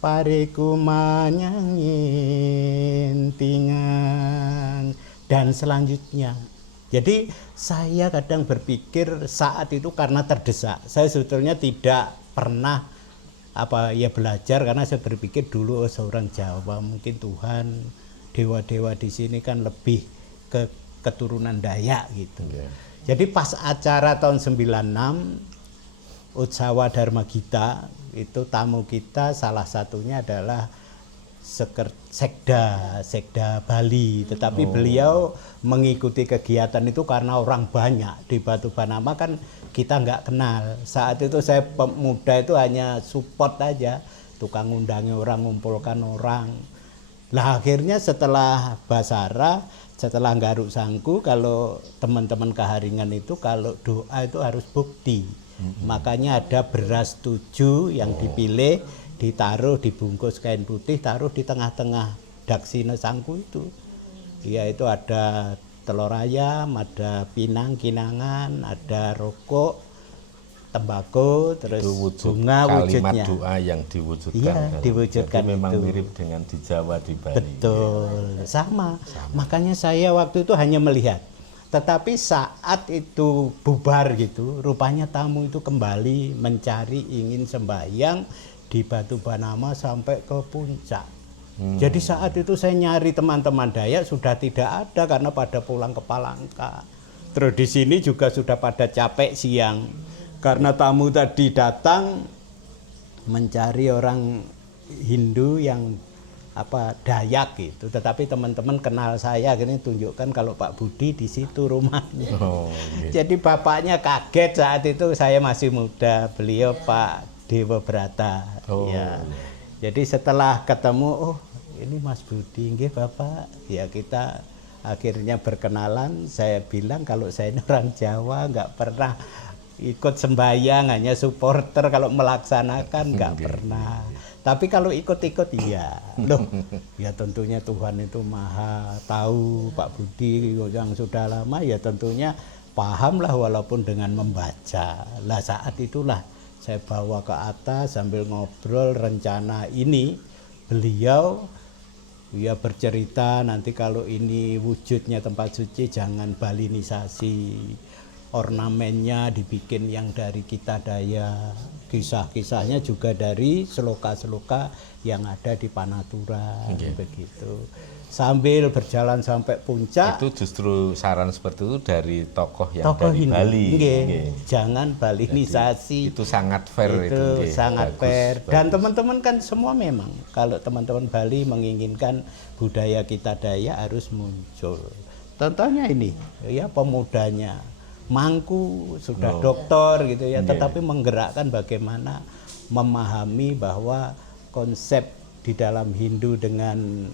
pariku manyangin tingan dan selanjutnya. Jadi saya kadang berpikir saat itu karena terdesak, saya sebetulnya tidak pernah belajar, karena saya berpikir dulu seorang Jawa mungkin Tuhan dewa-dewa di sini kan lebih ke keturunan Dayak gitu. Jadi pas acara tahun 96 Utsawa Dharma Gita itu tamu kita salah satunya adalah Sekda Bali, tetapi beliau mengikuti kegiatan itu karena orang banyak. Di Batu Banama kan kita nggak kenal. Saat itu saya pemuda itu hanya support aja, tukang undangi orang, ngumpulkan orang. Lah akhirnya setelah Basara, setelah Garuk Sangku, kalau teman-teman Keharingan itu kalau doa itu harus bukti. Makanya ada beras 7 yang dipilih, ditaruh dibungkus kain putih, taruh di tengah-tengah Daksina Sangku itu. Ya itu ada telur ayam, ada pinang, kinangan, ada rokok, tembakau, terus bunga wujudnya. Kalimat doa yang diwujudkan. Iya, diwujudkan. Jadi memang itu mirip dengan di Jawa, di Bali. Betul, sama. Makanya saya waktu itu hanya melihat. Tetapi saat itu bubar gitu, rupanya tamu itu kembali mencari, ingin sembahyang di Batu Banama sampai ke puncak. Jadi saat itu saya nyari teman-teman Dayak sudah tidak ada karena pada pulang ke Palangka. Terus di sini juga sudah pada capek siang karena tamu tadi datang mencari orang Hindu yang Dayak gitu. Tetapi teman-teman kenal saya, akhirnya tunjukkan kalau Pak Budi di situ rumahnya. Jadi bapaknya kaget saat itu, saya masih muda, beliau Pak Dewa Brata. Ya. Jadi setelah ketemu, oh ini Mas Budi, nggih Bapak. Ya kita akhirnya berkenalan. Saya bilang kalau saya ini orang Jawa, nggak pernah ikut sembahyang, hanya supporter, kalau melaksanakan nggak pernah. Tapi kalau ikut-ikut iya. Loh, ya tentunya Tuhan itu maha tahu. Pak Budi yang sudah lama ya tentunya pahamlah walaupun dengan membaca. Lah saat itulah saya bawa ke atas sambil ngobrol rencana ini. Beliau ya bercerita nanti kalau ini wujudnya tempat suci jangan balinisasi. Ornamennya dibikin yang dari kita Daya, kisah-kisahnya juga dari seloka-seloka yang ada di Panaturan, begitu. Sambil berjalan sampai puncak. Itu justru saran seperti itu dari tokoh yang tokoh dari Hindu. Bali. Jangan balinisasi. Jadi, itu sangat fair itu. Sangat bagus, fair. bagus. Dan teman-teman kan semua memang kalau teman-teman Bali menginginkan budaya kita Daya harus muncul. Contohnya ini, ya pemudanya. Mangku sudah doktor gitu ya, tetapi menggerakkan bagaimana memahami bahwa konsep di dalam Hindu dengan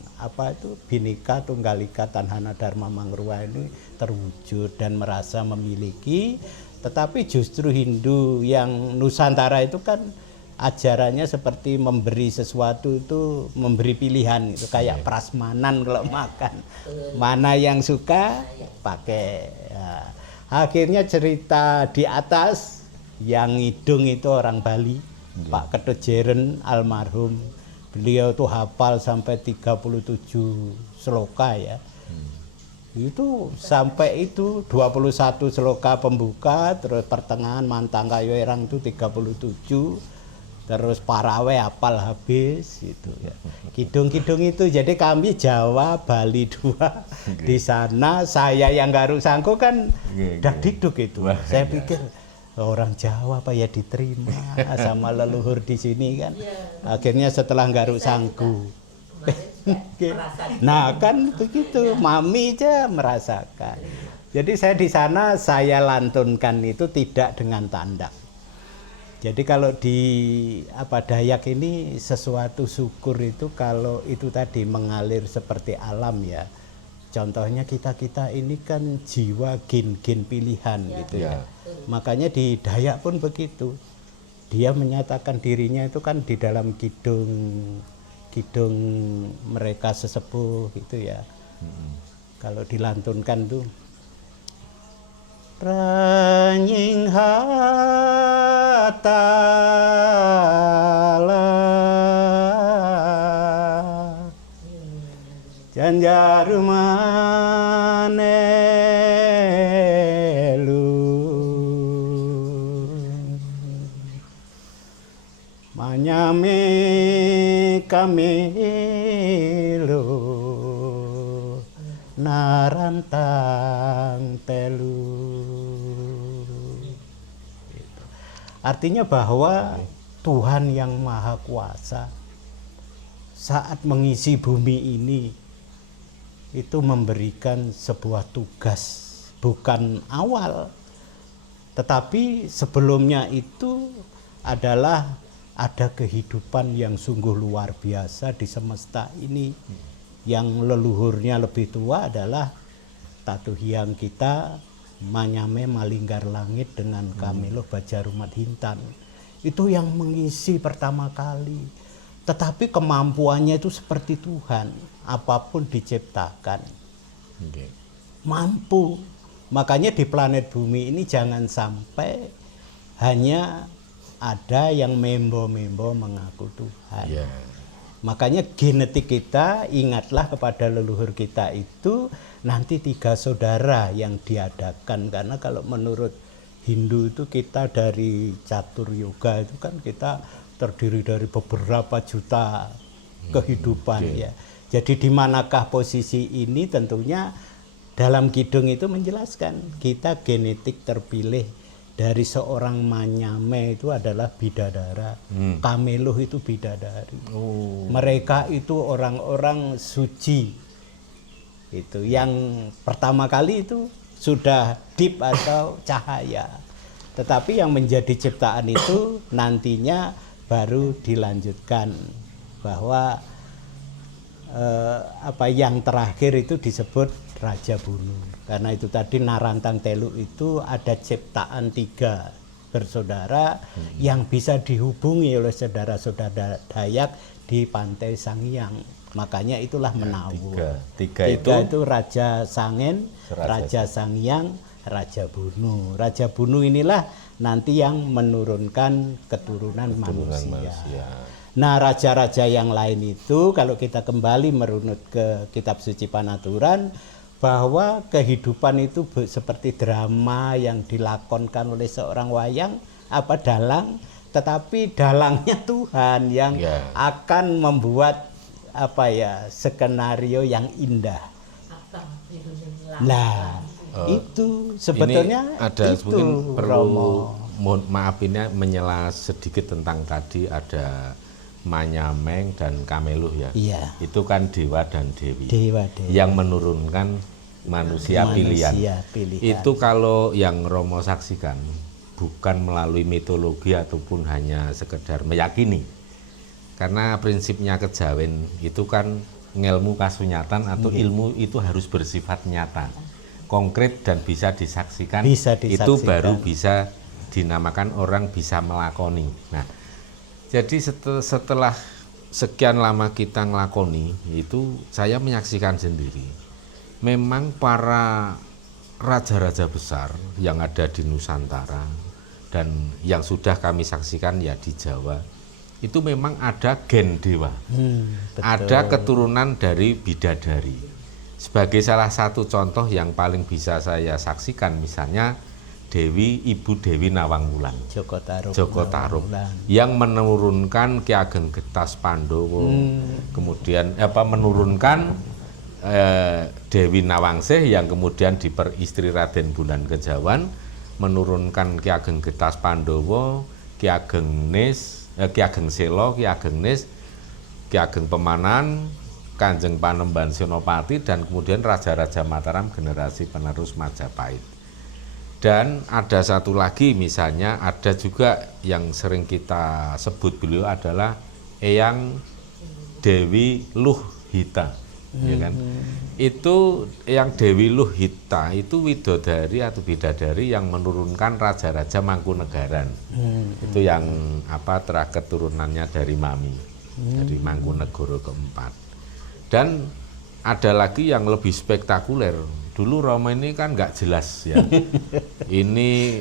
Bhinneka Tunggal Ika Tanhana Dharma Mangruwa ini terwujud dan merasa memiliki. Tetapi justru Hindu yang Nusantara itu kan ajarannya seperti memberi sesuatu itu memberi pilihan itu kayak prasmanan kalau makan, mana yang suka pakai ya. Akhirnya cerita di atas yang ngidung itu orang Bali, Pak Ketut Jeren almarhum. Beliau tuh hafal sampai 37 sloka ya. Itu sampai itu 21 sloka pembuka, terus pertengahan Mantang Kayo Erang itu 37. Terus Parawe hafal habis itu ya. Kidung-kidung itu jadi kami Jawa Bali 2 di sana, saya yang Garuk Sangku kan dakdikduk itu. Saya pikir orang Jawa apa ya diterima sama leluhur di sini kan. Akhirnya setelah Garuk Sangku. Nah kan begitu, mami aja merasakan. Jadi saya di sana saya lantunkan itu tidak dengan tanda. Jadi kalau di Dayak ini sesuatu syukur itu kalau itu tadi mengalir seperti alam ya. Contohnya kita ini kan jiwa gen pilihan gitu ya. Makanya di Dayak pun begitu. Dia menyatakan dirinya itu kan di dalam kidung mereka sesepuh gitu ya. Kalau dilantunkan tuh Ranying hatala janjaru manelu manyame kamelo narantang telu. Artinya bahwa Tuhan yang Maha Kuasa saat mengisi bumi ini itu memberikan sebuah tugas, bukan awal, tetapi sebelumnya itu adalah ada kehidupan yang sungguh luar biasa di semesta ini. Yang leluhurnya lebih tua adalah Tatuhiang kita Manyame Malinggar Langit dengan Kameloh Bajarumat Hintan. Itu yang mengisi pertama kali. Tetapi kemampuannya itu seperti Tuhan, apapun diciptakan. Mampu. Makanya di planet bumi ini jangan sampai hanya ada yang membo-membo mengaku Tuhan. Makanya genetik kita, ingatlah kepada leluhur kita itu nanti 3 saudara yang diadakan. Karena kalau menurut Hindu itu kita dari catur yoga itu kan kita terdiri dari beberapa juta kehidupan ya. Jadi di manakah posisi ini, tentunya dalam kidung itu menjelaskan kita genetik terpilih dari seorang Manyame itu adalah bidadara, Kameloh itu bidadari. Mereka itu orang-orang suci. Itu yang pertama kali itu sudah deep atau cahaya. Tetapi yang menjadi ciptaan itu nantinya baru dilanjutkan bahwa yang terakhir itu disebut Raja Bunu. Karena itu tadi Narantang Telu itu ada ciptaan 3 bersaudara yang bisa dihubungi oleh saudara-saudara Dayak di Pantai Sangiang. Makanya itulah Menawur. Tiga itu Raja Sangen, Raja Sangiang, Raja Bunu. Raja Bunu inilah nanti yang menurunkan keturunan manusia. Nah, raja-raja yang lain itu kalau kita kembali merunut ke kitab suci Panaturan, bahwa kehidupan itu seperti drama yang dilakonkan oleh seorang wayang dalang, tetapi dalangnya Tuhan yang akan membuat skenario yang indah. Nah, itu sebetulnya ini ada itu, mungkin perlu Romo. Mohon maaf ini menyela sedikit tentang tadi ada Manyameng dan Kameloh ya. Iya. Itu kan dewa dan dewi. Dewa. Yang menurunkan manusia pilihan. Itu kalau yang Romo saksikan bukan melalui mitologi ataupun hanya sekedar meyakini. Karena prinsipnya kejawen itu kan ngelmu kasunyatan atau ilmu itu harus bersifat nyata, konkret dan bisa disaksikan. Itu baru bisa dinamakan orang bisa melakoni. Nah, jadi setelah sekian lama kita ngelakoni itu saya menyaksikan sendiri. Memang para raja-raja besar yang ada di Nusantara dan yang sudah kami saksikan ya di Jawa itu memang ada gen dewa, ada keturunan dari bidadari. Sebagai salah satu contoh yang paling bisa saya saksikan misalnya Ibu Dewi Nawangwulan, Joko Tarub yang menurunkan Ki Ageng Getas Pandowo, kemudian menurunkan Dewi Nawangsih yang kemudian diperistri Raden Bondan Kejawan, menurunkan Ki Ageng Getas Pandowo, Ki Ageng Nis, Ki Ageng Selo, Ki Ageng Nis, Ki Ageng Pemanan, Kanjeng Panembahan Senopati dan kemudian Raja-Raja Mataram generasi penerus Majapahit. Dan ada satu lagi misalnya ada juga yang sering kita sebut beliau adalah Eyang Dewi Luhita, ya kan? Itu Eyang Dewi Luhita itu widodari atau bidadari yang menurunkan raja-raja Mangkunegaran. Itu yang keturunannya dari Mami, dari Mangkunegoro keempat. Dan ada lagi yang lebih spektakuler. Dulu Romo ini kan nggak jelas ya. Ini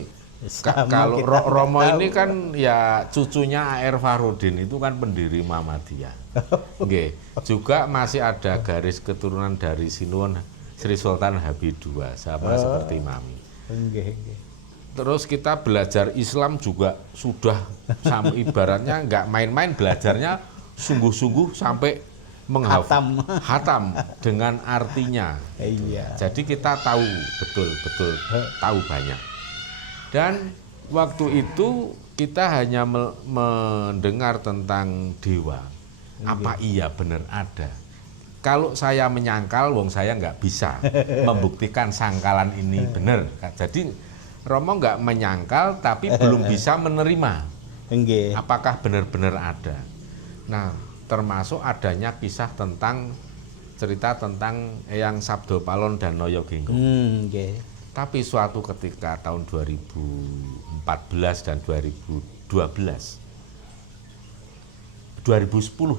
kalau Romo ini kan ya cucunya A.R. Farudin itu kan pendiri Muhammadiyah. Oke. Juga masih ada garis keturunan dari Sinuwun Sri Sultan Habib II sama seperti Mami. Terus kita belajar Islam juga sudah sama ibaratnya nggak main-main belajarnya sungguh-sungguh sampai hatam dengan artinya. Iya. Jadi kita tahu betul tahu banyak. Dan waktu itu kita hanya mendengar tentang dewa. Apa iya benar ada? Kalau saya menyangkal, wong saya nggak bisa membuktikan sangkalan ini benar. Jadi Romo nggak menyangkal, tapi belum bisa menerima. Apakah benar-benar ada? Nah, termasuk adanya kisah cerita tentang Eyang Sabdo Palon dan Noyo Genggong. Tapi suatu ketika tahun 2014 dan 2010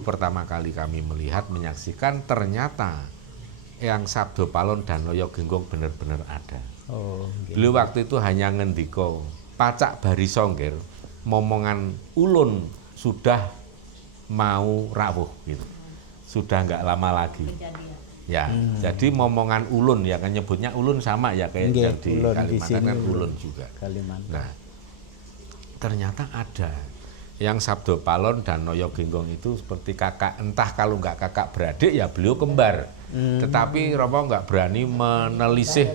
pertama kali kami menyaksikan ternyata Eyang Sabdo Palon dan Noyo Genggong benar-benar ada. Beliau waktu itu hanya ngendiko pacak barisongger momongan ulun sudah mau rawuh gitu, sudah nggak lama lagi ya. Jadi momongan ulun ya kan nyebutnya ulun sama ya kayak yang di Kalimantan kan ulun juga. Nah ternyata ada yang Sabdo Palon dan Noyo Genggong itu seperti kakak, entah kalau nggak kakak beradik ya beliau kembar. Tetapi Romo nggak berani menelisih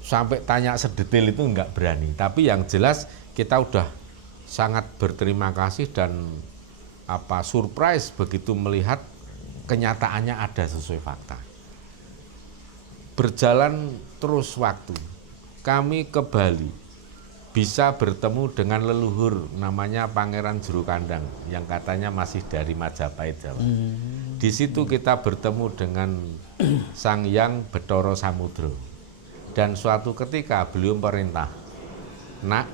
sampai tanya sedetail itu, nggak berani. Tapi yang jelas kita udah sangat berterima kasih dan surprise begitu melihat kenyataannya ada sesuai fakta. Berjalan terus waktu, kami ke Bali bisa bertemu dengan leluhur namanya Pangeran Juru Kandang yang katanya masih dari Majapahit Jawa. Di situ kita bertemu dengan Sang Hyang Bathara Samudra. Dan suatu ketika beliau perintah, "Nak,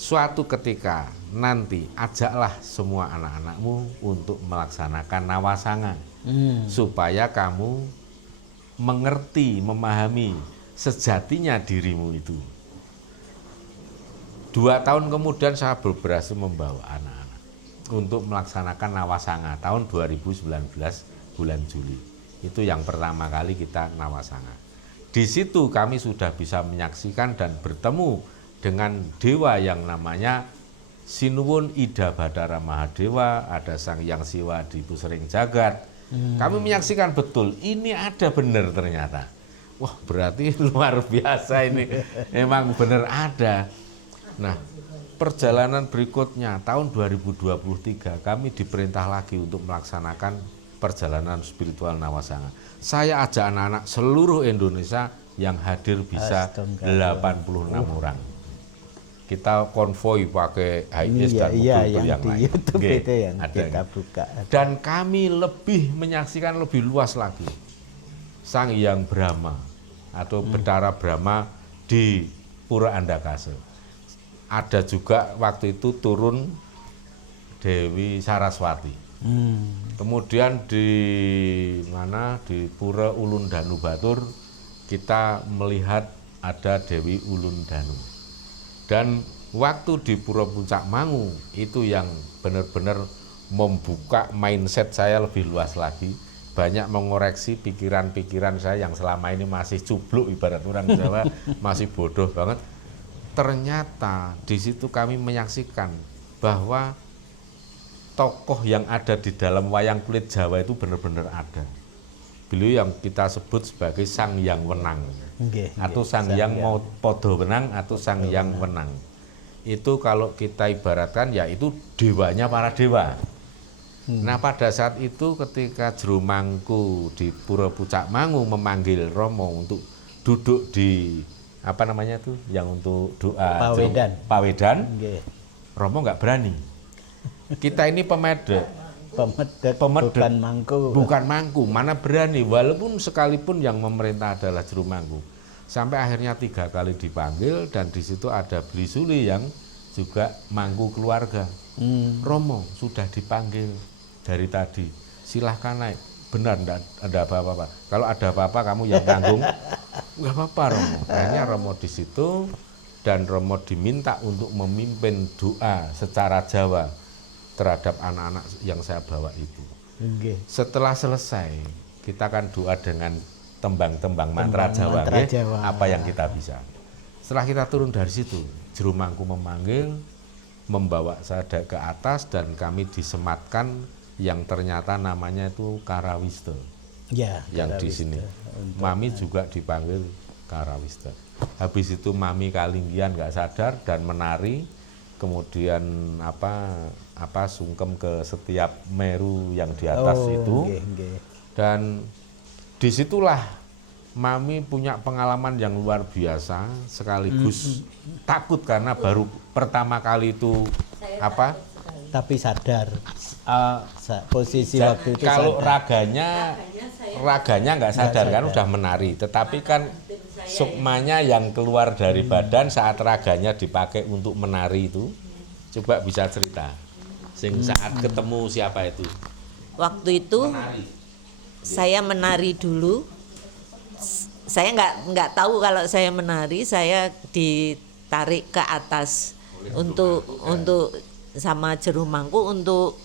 suatu ketika nanti ajaklah semua anak-anakmu untuk melaksanakan nawasanga supaya kamu mengerti, memahami sejatinya dirimu itu." 2 tahun kemudian saya berhasil membawa anak-anak untuk melaksanakan nawasanga tahun 2019 bulan Juli. Itu yang pertama kali kita nawasanga. Di situ kami sudah bisa menyaksikan dan bertemu dengan dewa yang namanya Sinuwun Ida Bathara Mahadewa, ada Sang Hyang Siwa di Pusering Jagat. Kami menyaksikan betul, ini ada benar ternyata. Wah berarti luar biasa ini, memang benar ada. Nah perjalanan berikutnya tahun 2023 kami diperintah lagi untuk melaksanakan perjalanan spiritual nawasanga. Saya ajak anak-anak seluruh Indonesia yang hadir bisa 86 orang. Kita konvoi pakai HIS dan mobil yang lain. YouTube itu yang kita buka. Dan kami lebih menyaksikan lebih luas lagi Sang Hyang Brahma atau Bathara Brahma di Pura Andakase. Ada juga waktu itu turun Dewi Saraswati. Kemudian di Pura Ulun Danu Batur kita melihat ada Dewi Ulun Danu. Dan waktu di Pura Puncak Mangu itu yang benar-benar membuka mindset saya lebih luas lagi, banyak mengoreksi pikiran-pikiran saya yang selama ini masih cubluk, ibarat orang Jawa masih bodoh banget. Ternyata di situ kami menyaksikan bahwa tokoh yang ada di dalam wayang kulit Jawa itu benar-benar ada. Beliau yang kita sebut sebagai Sang Hyang Wenang, atau Sang Hyang Podo Wenang atau Sang Hyang Wenang. Itu kalau kita ibaratkan ya itu dewanya para dewa. Nah pada saat itu ketika Jero Mangku di Pura Pucak Mangu memanggil Romo untuk duduk di apa namanya itu yang untuk doa Pawedan, Nggih. Romo nggak berani. Kita ini pemedek, Pemedek bukan mangku. bukan mangku, mana berani walaupun sekalipun yang memerintah adalah Jero Mangku. Sampai akhirnya 3 kali dipanggil dan di situ ada Bli Suli yang juga mangku keluarga. Romo sudah dipanggil dari tadi, silahkan naik. Benar, enggak ada apa-apa. Kalau ada apa-apa kamu yang tanggung. Enggak apa-apa Romo. Akhirnya Romo di situ dan Romo diminta untuk memimpin doa secara Jawa terhadap anak-anak yang saya bawa itu. Nggih. Setelah selesai, kita akan doa dengan tembang-tembang mantra Jawa, mantra nggih, Jawa. apa yang kita bisa. Setelah kita turun dari situ, Jero Mangku memanggil, membawa saya ke atas dan kami disematkan yang ternyata namanya itu Karawista. Ya, Yang di Karawista. sini. Mami juga dipanggil Karawista. Habis itu Mami Kalinggian nggak sadar dan menari, kemudian apa sungkem ke setiap meru yang di atas itu. Nggih, nggih. Dan disitulah Mami punya pengalaman yang luar biasa sekaligus takut karena baru pertama kali itu apa Tapi sadar posisi Ja- waktu itu kalau sadar. raganya nggak sadar kan udah menari, tetapi kan sukmanya yang keluar dari badan saat raganya dipakai untuk menari itu. Coba bisa cerita sing saat ketemu siapa itu Waktu itu menari. saya menari dulu. Saya nggak tahu kalau saya menari, saya ditarik ke atas untuk sama Jero Mangku untuk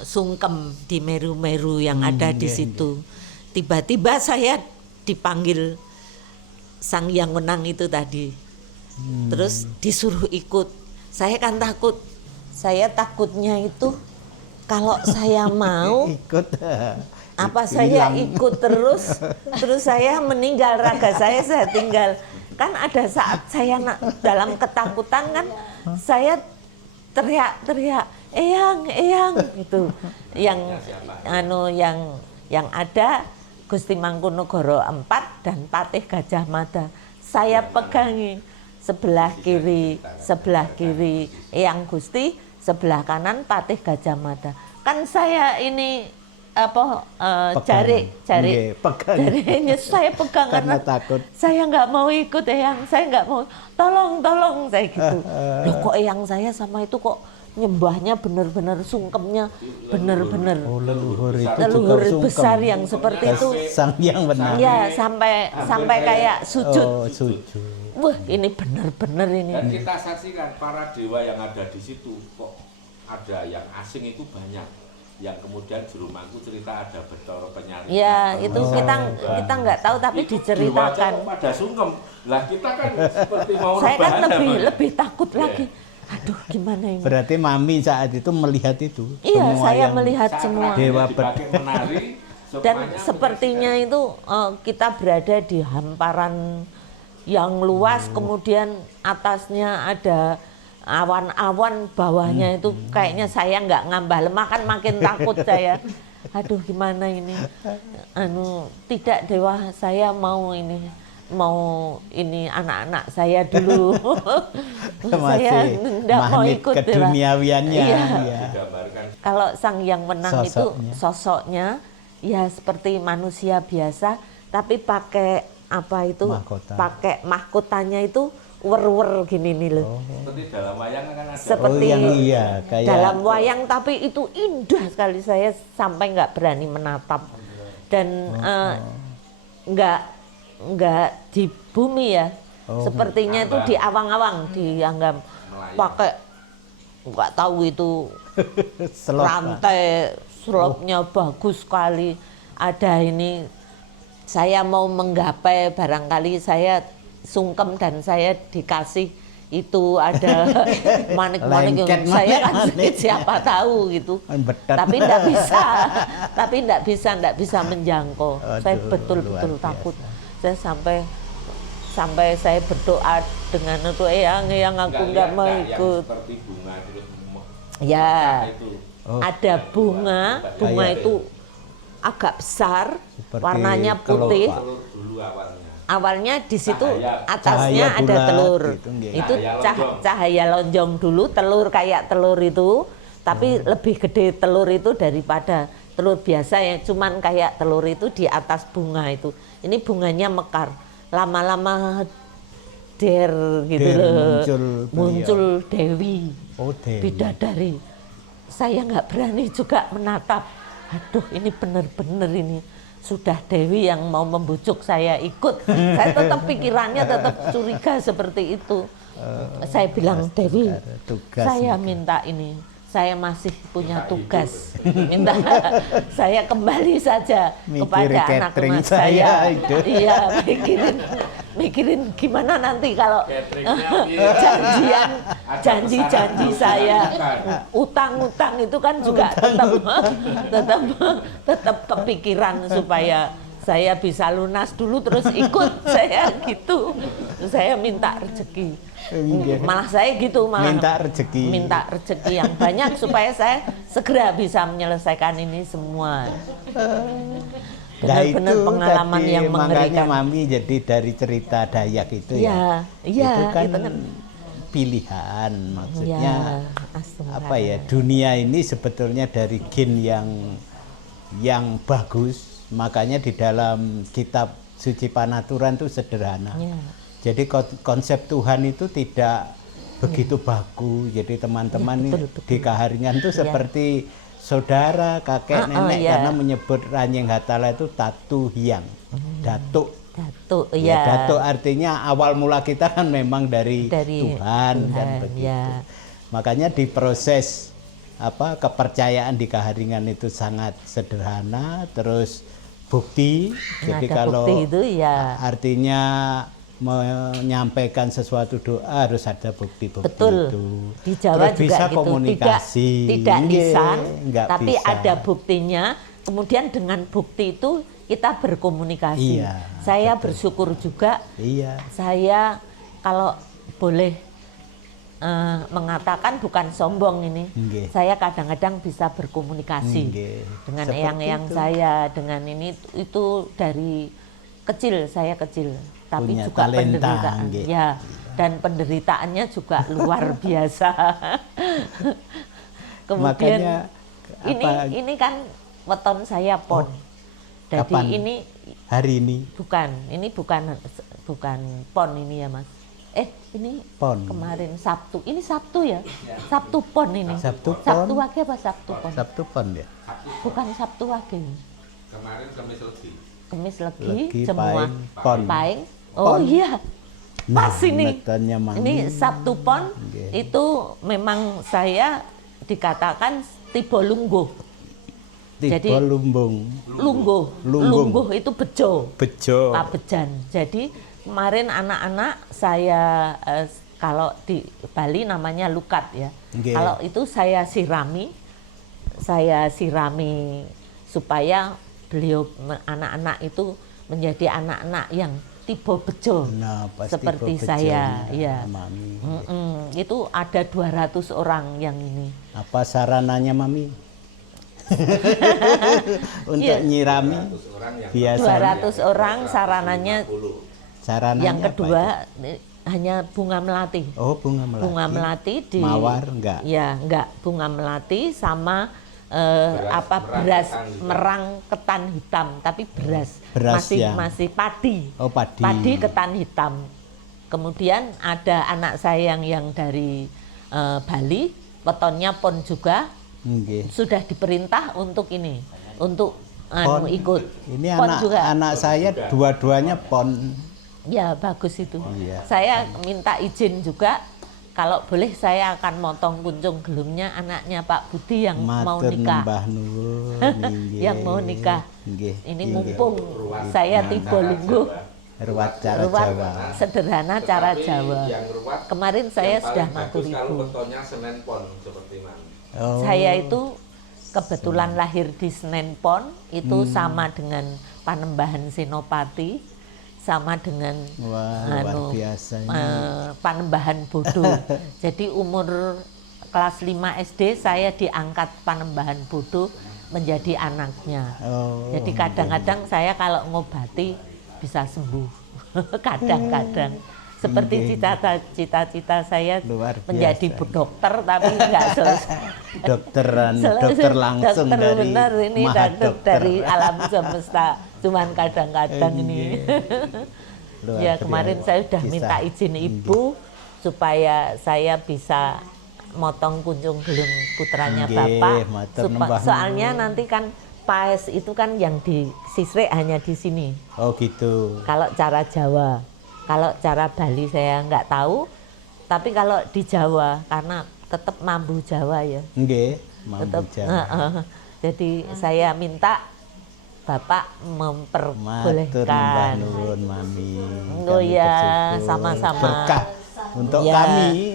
sungkem di meru-meru yang ada di situ. Tiba-tiba saya dipanggil Sang Hyang Wenang itu tadi. Terus disuruh ikut. Saya kan takut. Saya takutnya itu kalau saya mau Ikut. apa saya ikut terus saya meninggal, raga saya tinggal. Kan ada saat saya dalam ketakutan kan saya teriak-teriak eyang gitu. Yang ada Gusti Mangkunegara 4 dan Patih Gajah Mada. Saya pegangi sebelah kiri Eyang Gusti, sebelah kanan Patih Gajah Mada. Kan saya ini Nggih, pegang. jarinya saya pegang Karena takut. saya nggak mau ikut Eyang, saya nggak mau, tolong saya gitu. Loh kok Eyang saya sama itu kok nyembahnya benar-benar sungkemnya benar-benar Leluhur itu leluhur juga sungkem. besar yang seperti itu. Sang Hyang Wenang. Ya sampai kayak sujud. Oh, sujud. Wah ini benar-benar ini. Dan kita saksikan para dewa yang ada di situ kok ada yang asing itu banyak. Yang kemudian Jero Mangku cerita ada Bathara Penyari. Ya itu kita nggak tahu tapi diceritakan. Pada sungkem. Lah kita kan seperti mau Saya kan rebahan, lebih takut lagi. Aduh gimana ini? Berarti Mami saat itu melihat itu. Iya semua saya yang melihat Saat semua. raganya Dewa dipakai menari. Dan sukmanya sepertinya itu kita berada di hamparan yang luas, kemudian atasnya ada awan-awan, bawahnya itu kayaknya saya nggak ngambah lemah, kan makin takut saya. Aduh gimana ini? Tidak dewa, saya mau ini anak-anak saya dulu. Saya tidak mau magnet ikut dewa. keduniawiannya. Iya. Ya. digambarkan. Kalau Sang Hyang Wenang itu Sosoknya. sosoknya ya seperti manusia biasa, tapi pakai apa itu? Mahkota. Pakai mahkotanya itu wer-wer gini nih loh. Seperti dalam wayang kan ada. Seperti yang iya, kayak dalam wayang, tapi itu indah sekali, saya sampai nggak berani menatap. Dan nggak di bumi ya. Sepertinya itu di awang-awang dianggap pakai nggak tahu itu selop. rantai slopnya bagus sekali. Ada ini saya mau menggapai, barangkali saya sungkem dan saya dikasih itu ada manik-manik Lengket yang saya kan manik-manik. siapa tahu gitu. Betet. Tapi tidak bisa menjangkau. Saya Aduh, betul-betul luar biasa. takut. Saya sampai saya berdoa dengan itu yang aku nggak mau lihat, yang ikut. seperti bunga terus Ya. itu. ada bunga itu agak besar, Seperti warnanya kelopak. putih. Telur dulu awalnya. Awalnya di situ atasnya Cahaya ada bulat telur. gitu, nggih. Itu Cahaya lonjong. cahaya lonjong dulu, telur kayak telur itu, tapi lebih gede telur itu daripada telur biasa yang cuman kayak telur itu di atas bunga itu. Ini bunganya mekar. Lama-lama gitu Der, loh. muncul Muncul Dewi. Oh, Dewi. Bidadari. Saya nggak berani juga menatap. Aduh, ini benar-benar ini sudah Dewi yang mau membujuk saya ikut. Saya tetap pikirannya tetap curiga seperti itu. Saya bilang, Dewi, tugas saya minta ini. Saya masih punya tugas. Minta saya kembali saja Mikir kepada anak catering emas saya saya. itu. Iya, mikirin gimana nanti kalau janji-janji saya, utang-utang itu kan juga tetap kepikiran supaya saya bisa lunas dulu terus ikut saya gitu. Saya minta rezeki. Malah saya gitu Minta rezeki. minta rezeki yang banyak supaya saya segera bisa menyelesaikan ini semua. Benar-benar pengalaman tadi yang makanya mengerikan. Mami jadi dari cerita Dayak itu Iya, iya, itu kan itu kan. pilihan, maksudnya Astagfirullah. apa ya, dunia ini sebetulnya dari gen yang bagus, makanya di dalam kitab suci Panaturan itu sederhana. Ya. Jadi konsep Tuhan itu tidak begitu baku. Jadi teman-teman Ya, betul. di Kaharingan itu seperti saudara, kakek, nenek, ya. karena menyebut Ranyeng Hatala itu Tatu Hyang, Datuk. Datuk, Ya, ya. Datuk artinya awal mula kita kan memang dari Tuhan kan begitu. ya. Makanya di proses kepercayaan di Kaharingan itu sangat sederhana, terus bukti. Jadi Ada kalau bukti itu ya. artinya menyampaikan sesuatu doa harus ada bukti-bukti Betul. itu. Di Jawa Terus juga bisa gitu. komunikasi. Tidak Nggih, lisan, nggak tapi bisa. ada buktinya. Kemudian dengan bukti itu kita berkomunikasi. Iya, Saya bersyukur juga. Iya. Saya kalau boleh mengatakan bukan sombong ini. Nggih. Saya kadang-kadang bisa berkomunikasi Nggih. dengan Seperti eyang-eyang itu. saya, dengan ini itu dari kecil, saya kecil, tapi Punya juga talenta, penderitaan. nggih. Ya, dan penderitaannya juga luar biasa. Kemudian Makanya, ini kan weton saya pon. Jadi kapan? ini Hari ini ini bukan pon ini ya Mas. Ini Pon. kemarin Sabtu. Ini Sabtu ya? Sabtu pon ini. Sabtu pon. Sabtu wage apa Sabtu pon? Sabtu Pon ya. Bukan Sabtu wage. Kemarin Kamis Legi. Kemis legi, Legi, semua Paing, Pon. Paing. Oh Pon. iya. Pas ini. netonnya Mami. Ini Sabtu pon Nggih. itu memang saya dikatakan tiba lungguh. Tiba jadi- lumbung. Lungguh. Lunggung. Lungguh itu bejo. Bejo. Pabejan. Jadi kemarin anak-anak saya kalau di Bali namanya lukat ya. Nggih. Kalau itu saya sirami supaya beliau anak-anak itu menjadi anak-anak yang tiba bejo Nah, pasti seperti bejo saya. ya, Ya. Mami. Itu ada 200 orang yang ini. Apa sarananya Mami? Untuk Iya. nyirami biasa 200 orang sarananya. sarananya Yang apa kedua hanya bunga melati. itu? Oh, bunga melati. Bunga melati di Mawar enggak? Ya, enggak. Bunga melati sama beras merang ketan hitam, tapi beras, Beras yang- masih padi. Oh, padi. Padi ketan hitam. Kemudian ada anak saya yang dari Bali, wetonnya pon juga Nggih. sudah diperintah untuk ini, untuk Pon. ikut. Ini Pon anak saya dua-duanya pon. Ya bagus itu. Iya. Saya minta izin juga kalau boleh saya akan motong kuncung gelungnya anaknya Pak Budi yang mau Matur nikah. nembah nuwun. Nggih. Yang mau nikah. Nggih. Ini Nggih. mumpung saya tiba lungguh. Ruwat cara Ruwat Jawa. sederhana cara Tetapi Jawa. yang ruwat, Kemarin saya yang sudah paling matur bagus kalau ibu. wetonnya Senen Pon seperti Mami. Oh. Saya itu kebetulan lahir di Senen Pon, itu sama dengan Panembahan Senopati, sama dengan Wah, luar biasa ini. Panembahan Bodo. Jadi umur kelas 5 SD saya diangkat Panembahan Bodo menjadi anaknya. Oh, Jadi kadang-kadang saya kalau ngobati bisa sembuh. Kadang-kadang. Seperti cita-cita saya Luar menjadi biasa. dokter tapi nggak selesai. dokter langsung Dokter dari benar ini maha dokter dari alam semesta. Cuman kadang-kadang ini. Luar Ya kemarin biasa. saya sudah Kisah. minta izin ibu supaya saya bisa motong kunjung gelung putranya Nggih, bapak. matur nembah Soalnya nanti kan paes itu kan yang di Sisrek hanya di sini. Oh gitu. Kalau cara Jawa, kalau cara Bali saya nggak tahu. Tapi kalau di Jawa karena tetap mambu Jawa ya. Nggih, mampu Tetap. jalan. Jadi saya minta bapak Matur nembah memperbolehkan. nuwun Mami. Oh Kami ya, bersyukur. sama-sama. Berkah untuk Ya. kami.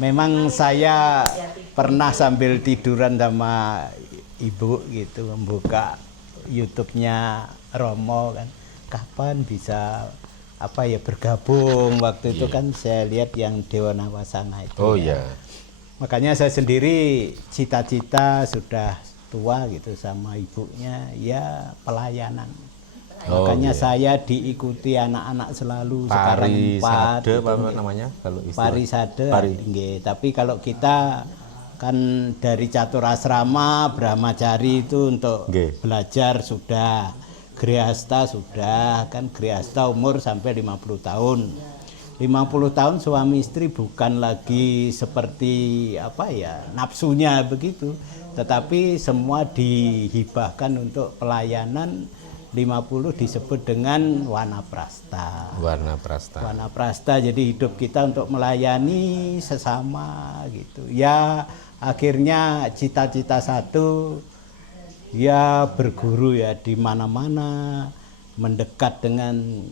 Memang saya pernah sambil tiduran sama ibu gitu membuka YouTube-nya Romo kan. Kapan bisa apa ya bergabung waktu itu kan saya lihat yang Dewa Nawasana itu. Oh ya. ya. Makanya saya sendiri cita-cita sudah tua gitu sama ibunya ya pelayanan. Oh, Makanya iya. saya diikuti anak-anak selalu sekarang 4 Parisade gitu. apa namanya kalau istilah? Parisade. Pari. Nggih. Tapi kalau kita kan dari catur asrama Brahmacari itu untuk Nggih. belajar sudah, Grihasta sudah, kan Grihasta umur sampai 50 tahun. 50 tahun suami istri bukan lagi seperti apa ya nafsunya begitu, tetapi semua dihibahkan untuk pelayanan. 50 disebut dengan wanaprasta. Warna Prasta. Wanaprasta, jadi hidup kita untuk melayani sesama gitu. Ya akhirnya cita-cita satu ya berguru ya di mana-mana, mendekat dengan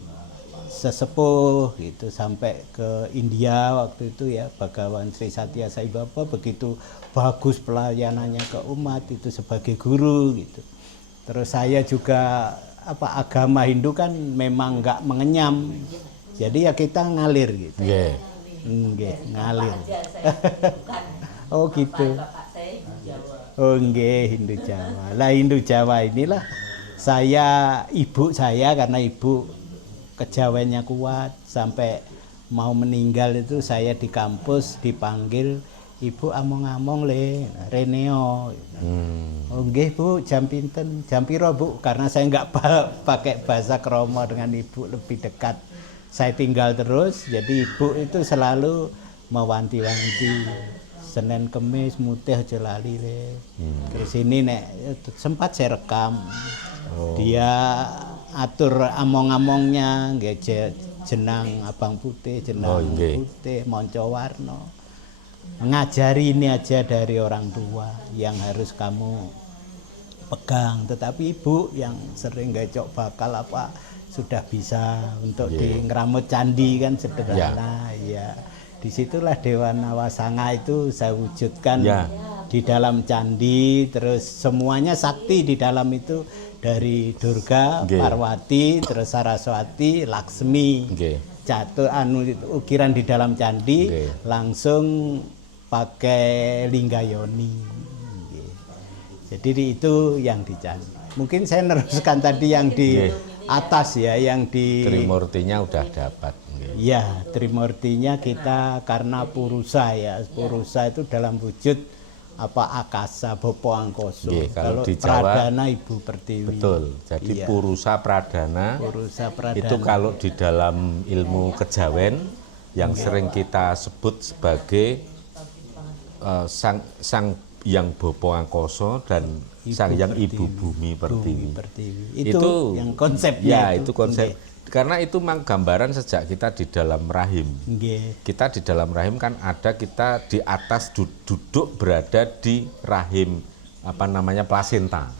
sesepuh gitu sampai ke India waktu itu ya Bhagawan Sri Satya Sai Baba begitu bagus pelayanannya ke umat itu sebagai guru gitu. Terus saya juga apa agama Hindu kan memang nggak mengenyam, jadi ya kita ngalir gitu. Nggih. Nggih, ngalir. Oh gitu. Oh nggih, Hindu Jawa. Lah Hindu Jawa inilah saya ibu saya karena ibu kejawennya kuat sampai mau meninggal itu saya di kampus dipanggil ibu among-among le Reneo. Oh nggih Bu, jam pinten? Jam piro Bu? Karena saya nggak pakai bahasa kromo dengan ibu lebih dekat. Saya tinggal terus, jadi ibu itu selalu mewanti-wanti. Senin Kemis mutih aja lali le. Terus ini nek sempat saya rekam. Dia atur among-amongnya nggih jenang abang putih, jenang nggih. putih, monco warno. Mengajari ini aja dari orang tua yang harus kamu pegang, tetapi ibu yang sering gacok bakal apa sudah bisa untuk di ngeramut candi kan sederhana ya. Disitulah Dewa Nawasanga itu saya wujudkan di dalam candi, terus semuanya sakti di dalam itu dari Durga, Parwati, terus Saraswati, Laksmi. Jatuh ukiran di dalam candi langsung pakai linggayoni. Jadi itu yang di candi. Mungkin saya neruskan tadi yang di atas ya, yang di Trimurtinya udah dapat. ya Trimurtinya kita karena Purusa ya. Purusa itu dalam wujud apa akasa Bopo Angkoso. Kalau di Jawa Pradana Ibu Pertiwi. Betul. Jadi Purusa Pradana. Purusa Pradana. Itu kalau di dalam ilmu kejawen yang sering kita sebut sebagai sang yang Bopo Angkoso dan sang yang Ibu Bumi Pertiwi. Itu yang konsepnya. Ya, itu konsep. Karena itu memang gambaran sejak kita di dalam rahim. Kita di dalam rahim kan ada kita di atas duduk berada di rahim apa namanya plasenta.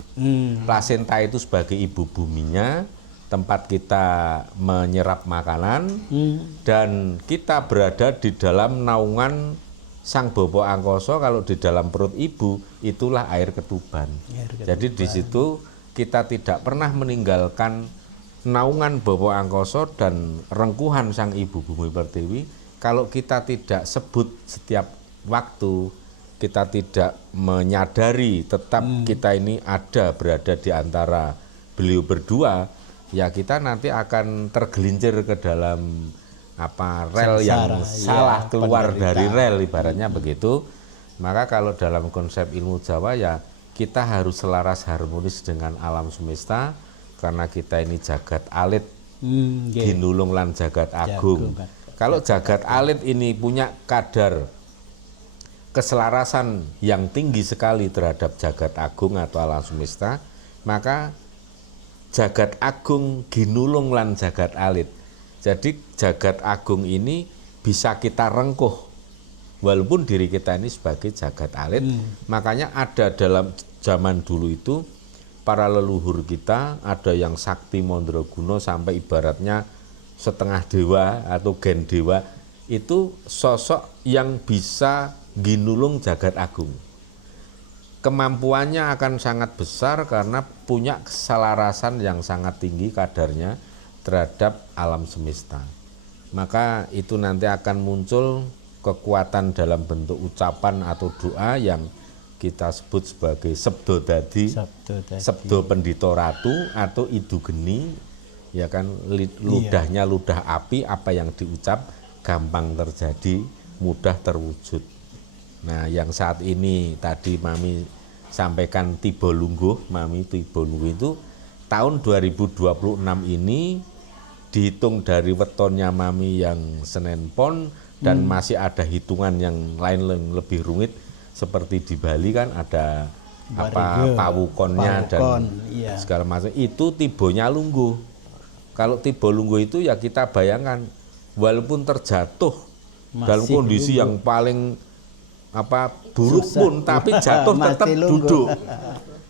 Plasenta itu sebagai ibu buminya, tempat kita menyerap makanan dan kita berada di dalam naungan Sang Bopo Angkoso. Kalau di dalam perut ibu itulah air ketuban. Jadi di situ kita tidak pernah meninggalkan naungan Bopo Angkoso dan rengkuhan Sang Ibu Bumi Pertiwi. Kalau kita tidak sebut setiap waktu kita tidak menyadari tetap kita ini berada di antara beliau berdua, ya kita nanti akan tergelincir ke dalam rel yang salah, keluar dari rel ibaratnya begitu. Maka kalau dalam konsep ilmu Jawa ya kita harus selaras harmonis dengan alam semesta, karena kita ini jagat alit, ginulung lan jagat agung. Kalau jagat alit ini punya kadar keselarasan yang tinggi sekali terhadap jagat agung atau alam semesta, maka jagat agung ginulung lan jagat alit. Jadi jagat agung ini bisa kita rengkuh walaupun diri kita ini sebagai jagat alit. Makanya ada dalam zaman dulu itu para leluhur kita, ada yang sakti mandraguna sampai ibaratnya setengah dewa atau gen dewa, itu sosok yang bisa ginulung jagat agung. Kemampuannya akan sangat besar karena punya keselarasan yang sangat tinggi kadarnya terhadap alam semesta. Maka itu nanti akan muncul kekuatan dalam bentuk ucapan atau doa yang kita sebut sebagai sebdo dadi, sebdo pendito ratu atau idu geni, ya kan, ludahnya ludah api, apa yang diucap gampang terjadi, mudah terwujud. Nah, yang saat ini tadi Mami sampaikan tiba lungguh, Mami tiba lungguh itu tahun 2026 ini dihitung dari wetonnya Mami yang Senin Pon, dan masih ada hitungan yang lain lebih rumit seperti di Bali kan ada pawukonnya dan segala macam, itu tibonya lungguh. Kalau tiba lungguh itu ya kita bayangkan walaupun terjatuh dalam kondisi yang paling buruk pun, tapi jatuh tetap duduk.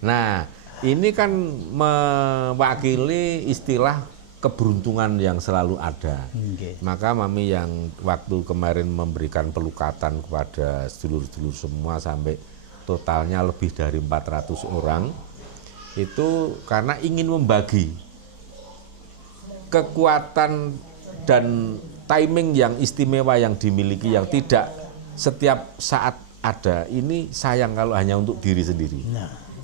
Nah, ini kan mewakili istilah keberuntungan yang selalu ada. Maka Mami yang waktu kemarin memberikan pelukatan kepada sedulur-sedulur semua sampai totalnya lebih dari 400 orang, itu karena ingin membagi kekuatan dan timing yang istimewa yang dimiliki, yang tidak setiap saat ada. Ini sayang kalau hanya untuk diri sendiri.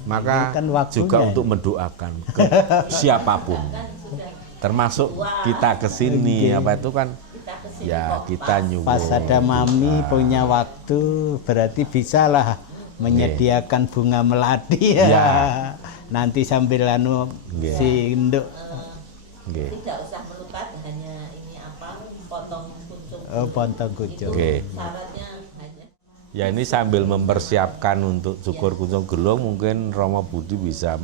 Maka kan juga untuk mendoakan ke siapapun, termasuk kita kesini itu kan ya kita nyuwun. Pas ada Mami punya waktu berarti bisalah menyediakan bunga melati ya. Nanti sambil si induk. Tidak usah melukat, hanya ini potong kucing. Potong kucing. Syaratnya hanya. Ya, ini sambil mempersiapkan untuk cukur kucing gelung, mungkin Romo Budi bisa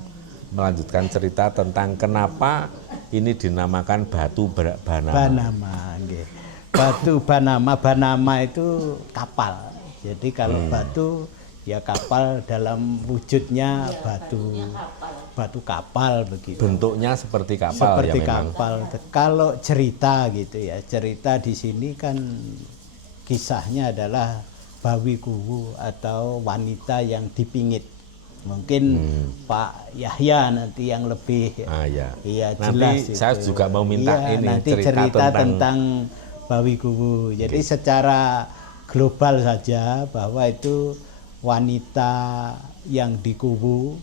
melanjutkan cerita tentang kenapa ini dinamakan batu Banama. Batu Banama itu kapal. Jadi kalau batu ya kapal dalam wujudnya batu kapal begitu. Bentuknya seperti kapal. Seperti ya kapal. Kalau cerita gitu ya, cerita di sini kan kisahnya adalah Bawi Kuwu atau wanita yang dipingit. Mungkin Pak Yahya nanti yang lebih iya jelas. Nanti saya juga mau minta ini nanti cerita tentang Bawi Kuwu. Jadi secara global saja bahwa itu wanita yang di Kuwu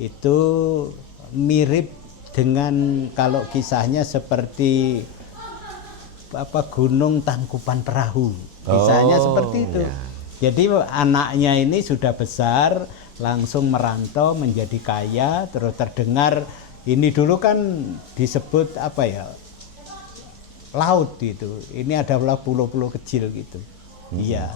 itu mirip dengan, kalau kisahnya seperti Gunung Tangkupan Perahu. Kisahnya seperti itu. Jadi anaknya ini sudah besar, langsung merantau menjadi kaya, terus terdengar ini dulu kan disebut laut gitu. Ini adalah pulau-pulau kecil gitu. Iya.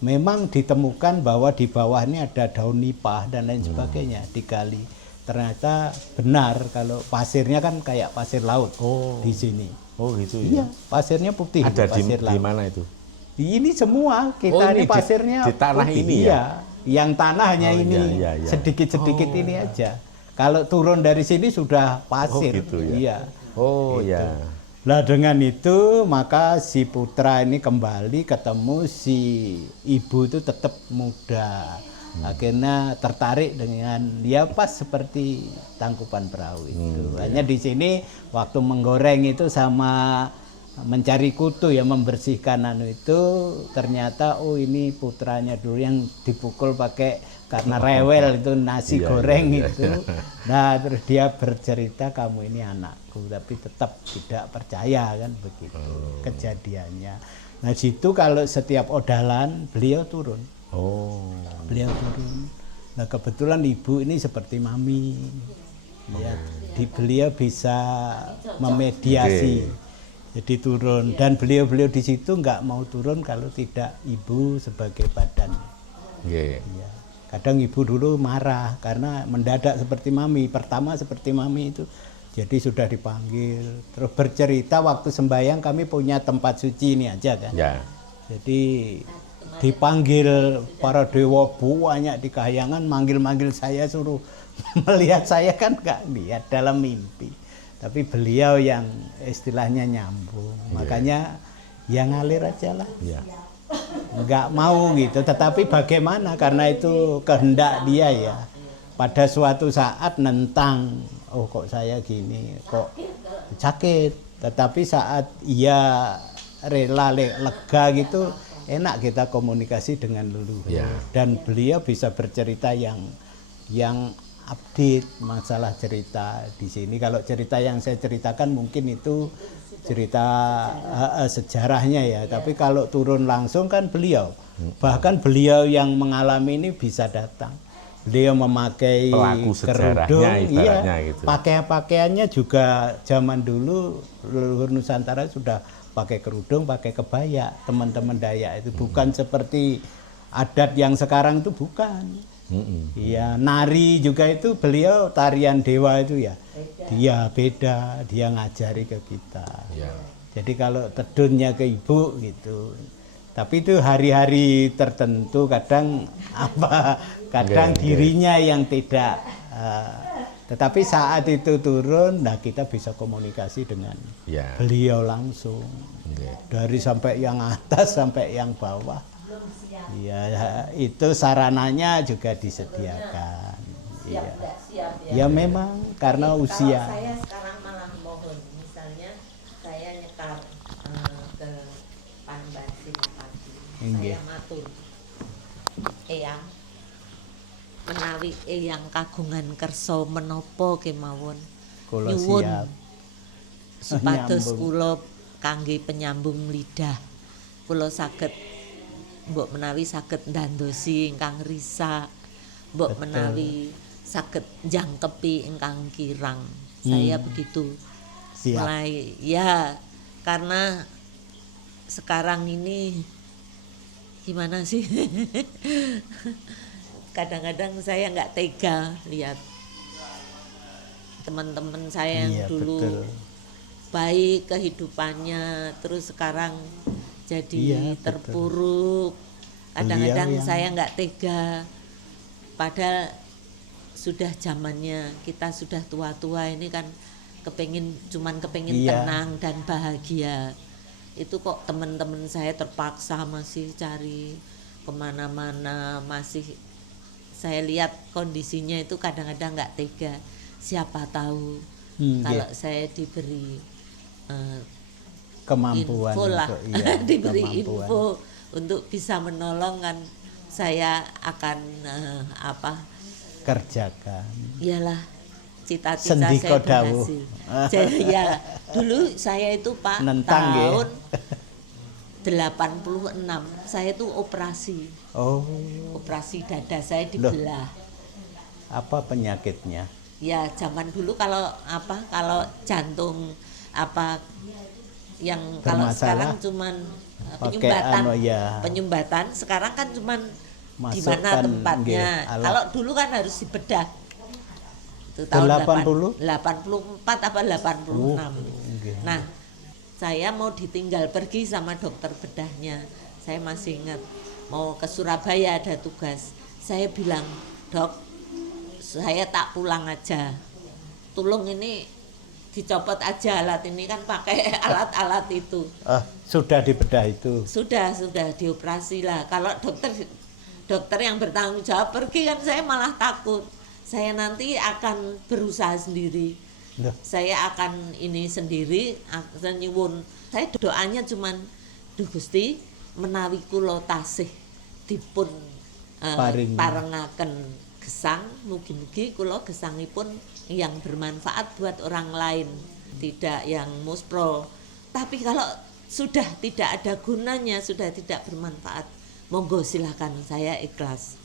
Memang ditemukan bahwa di bawah ini ada daun nipah dan lain sebagainya digali. Ternyata benar kalau pasirnya kan kayak pasir laut di sini. Oh gitu ya. Iya, pasirnya putih. Ada pasir di mana itu? Ini semua kita ini pasirnya di tanah putih. Ini ya. Yang tanahnya ini sedikit-sedikit ini aja. Kalau turun dari sini sudah pasir. Gitu ya. Iya. Oh gitu. Ya. Nah dengan itu maka si putra ini kembali ketemu si ibu itu tetap muda. Akhirnya tertarik dengan dia pas seperti Tangkupan Perahu itu. Hanya di sini waktu menggoreng itu sama mencari kutu ya, membersihkan itu, ternyata oh ini putranya dulu yang dipukul pakai karena rewel itu nasi goreng itu. Nah terus dia bercerita kamu ini anakku, tapi tetap tidak percaya kan begitu kejadiannya. Nah situ kalau setiap odalan beliau turun. Beliau turun. Nah kebetulan ibu ini seperti mami, ya, beliau bisa memediasi. Jadi turun, dan beliau-beliau di situ nggak mau turun kalau tidak ibu sebagai badan. Ya. Kadang ibu dulu marah karena mendadak seperti mami, pertama seperti mami itu. Jadi sudah dipanggil, terus bercerita waktu sembahyang kami punya tempat suci ini aja kan. Ya. Jadi dipanggil para dewa banyak di kahyangan, manggil-manggil saya, suruh melihat saya kan nggak lihat dalam mimpi. Tapi beliau yang istilahnya nyambung, makanya yang ngalir aja lah, nggak mau gitu. Tetapi bagaimana, karena itu kehendak dia ya. Pada suatu saat nentang, oh kok saya gini, kok sakit. Tetapi saat ia rela lega gitu, enak kita komunikasi dengan leluhur. Dan beliau bisa bercerita yang update masalah cerita di sini. Kalau cerita yang saya ceritakan mungkin itu cerita sejarahnya ya, tapi kalau turun langsung kan beliau, bahkan beliau yang mengalami ini bisa datang. Beliau memakai kerudung, gitu. Pakaiannya juga zaman dulu leluhur Nusantara sudah pakai kerudung, pakai kebaya. Teman-teman Dayak itu bukan seperti adat yang sekarang itu, bukan. Iya, nari juga itu beliau tarian dewa itu ya, dia beda, dia ngajari ke kita. Jadi kalau tedunnya ke ibu gitu, tapi itu hari-hari tertentu, kadang kadang dirinya yang tidak. Tetapi saat itu turun, nah kita bisa komunikasi dengan beliau langsung, dari sampai yang atas sampai yang bawah. Ya, itu sarananya juga disediakan. Ya memang karena usia. Kalau saya sekarang malah mohon, misalnya saya nyekar ke Panbansin pagi, saya matur, eyang menawi eyang kagungan kersa menapa kemawon, nyuwun supados kula kangge penyambung lidah, kula saged mbok menawi saged ndandosi ingkang risa, mbok menawi saged jangkepi ingkang kirang. Saya begitu. Mulai ya, karena sekarang ini gimana sih? Kadang-kadang saya nggak tega lihat teman-teman saya yang dulu baik kehidupannya, terus sekarang jadi terpuruk. Kadang-kadang saya nggak tega, padahal sudah zamannya, kita sudah tua-tua ini kan cuman kepengin tenang dan bahagia. Itu kok teman-teman saya terpaksa masih cari kemana-mana, masih saya lihat kondisinya itu kadang-kadang nggak tega. Siapa tahu kalau saya diberi kemampuan info lah, untuk, diberi kemampuan. info untuk bisa menolong, kan saya akan kerjakan. Iyalah, cita-cita saya berhasil. Ya, dulu saya itu Pak Nentang, tahun 86 saya itu operasi. Operasi dada saya dibelah. Apa penyakitnya? Ya zaman dulu kalau jantung yang kalau sekarang cuman penyumbatan, sekarang kan cuman di mana tempatnya. Kalau dulu kan harus dibedah. Itu tahun 84 apa 86. Nah, saya mau ditinggal pergi sama dokter bedahnya. Saya masih ingat mau ke Surabaya ada tugas. Saya bilang, "Dok, saya tak pulang aja. Tolong ini dicopot aja alat ini, kan pakai alat-alat itu." Sudah dibedah itu? Sudah dioperasi lah. Kalau dokter yang bertanggung jawab pergi, kan saya malah takut. Saya nanti akan berusaha sendiri. Saya akan ini sendiri, akan nyuwun Saya doanya cuman, Duh Gusti, menawi kula tasih dipun parengaken gesang, mugi-mugi kula gesangipun yang bermanfaat buat orang lain, tidak yang muspro. Tapi kalau sudah tidak ada gunanya, sudah tidak bermanfaat, monggo silakan, saya ikhlas.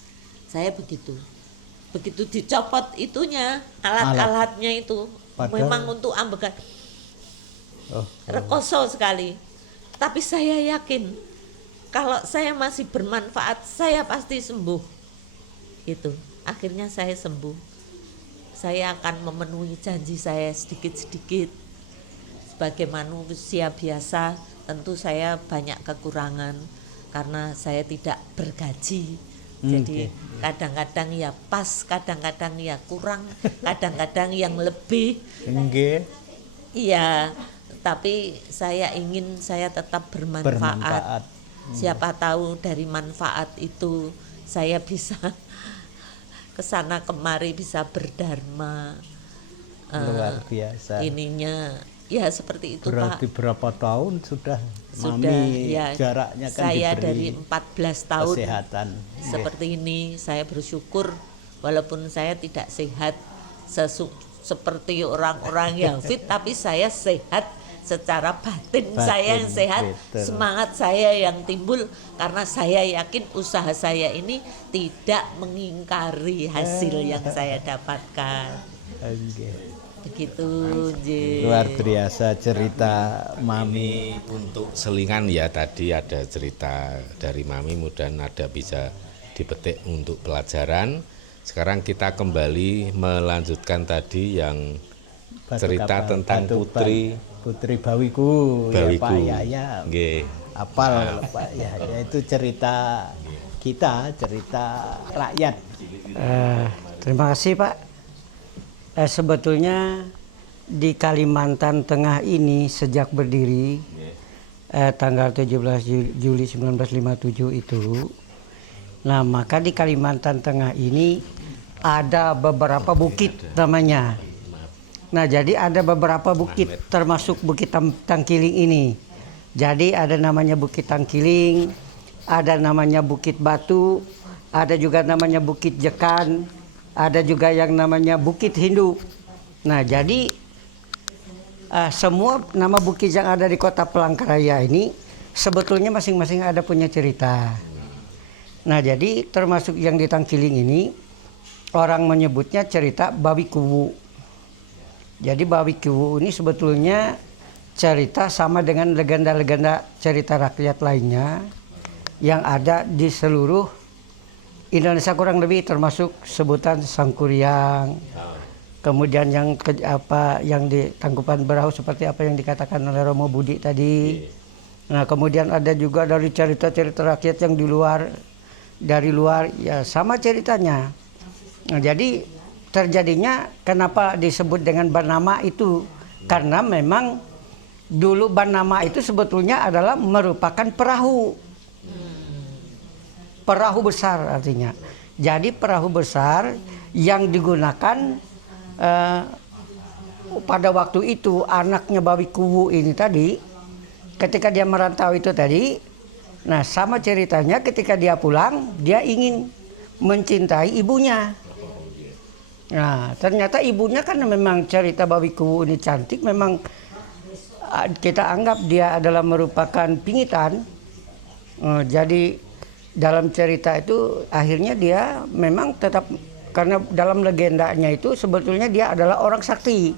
Saya begitu dicopot itunya, alat-alatnya itu memang untuk ambegan rekoso sekali. Tapi saya yakin kalau saya masih bermanfaat, saya pasti sembuh. Itu akhirnya saya sembuh. Saya akan memenuhi janji saya sedikit-sedikit. Sebagai manusia biasa, tentu saya banyak kekurangan karena saya tidak bergaji. Jadi kadang-kadang ya pas, kadang-kadang ya kurang, kadang-kadang yang lebih. Iya, tapi saya ingin saya tetap bermanfaat. Siapa tahu dari manfaat itu saya bisa kesana kemari, bisa berdharma. Luar biasa. Ininya ya seperti itu, berarti Pak. Berapa tahun sudah Mami ya, jaraknya kan saya diberi dari 14 tahun kesehatan seperti ini. Saya bersyukur walaupun saya tidak sehat seperti orang-orang yang fit, tapi saya sehat secara batin saya yang sehat, betul. semangat saya yang timbul karena saya yakin usaha saya ini tidak mengingkari hasil yang saya dapatkan. Begitu, luar biasa cerita Mami. Untuk selingan ya, tadi ada cerita dari Mami, mudah-mudahan ada bisa dipetik untuk pelajaran. Sekarang kita kembali melanjutkan tadi yang cerita tentang Putri Bawiku. Ya Pak ya. Nggih. Apal Pak ya, itu cerita kita, cerita rakyat. Terima kasih Pak. Sebetulnya di Kalimantan Tengah ini sejak berdiri tanggal 17 Juli 1957 itu, nah maka di Kalimantan Tengah ini ada beberapa bukit namanya. Nah jadi ada beberapa bukit termasuk Bukit Tangkiling ini. Jadi ada namanya Bukit Tangkiling, ada namanya Bukit Batu, ada juga namanya Bukit Jekan, ada juga yang namanya Bukit Hindu. Nah jadi semua nama bukit yang ada di Kota Palangkaraya ini sebetulnya masing-masing ada punya cerita. Nah jadi termasuk yang di Tangkiling ini orang menyebutnya cerita Bawi Kuwu. Jadi Bawi Kuwu ini sebetulnya cerita sama dengan legenda-legenda cerita rakyat lainnya yang ada di seluruh Indonesia kurang lebih, termasuk sebutan Sangkuriang. Kemudian yang di Tangkupan Perahu seperti apa yang dikatakan oleh Romo Budi tadi. Nah, kemudian ada juga dari cerita-cerita rakyat yang dari luar ya sama ceritanya. Nah, jadi terjadinya kenapa disebut dengan Bernama itu? Karena memang dulu Bernama itu sebetulnya adalah merupakan perahu. Perahu besar artinya. Jadi perahu besar yang digunakan pada waktu itu anaknya Bawi Kuwu ini tadi, ketika dia merantau itu tadi, nah sama ceritanya ketika dia pulang, dia ingin mencintai ibunya. Nah ternyata ibunya kan memang cerita Bawi Kuwu ini cantik, memang kita anggap dia adalah merupakan pingitan. Jadi dalam cerita itu akhirnya dia memang tetap, karena dalam legendanya itu sebetulnya dia adalah orang sakti.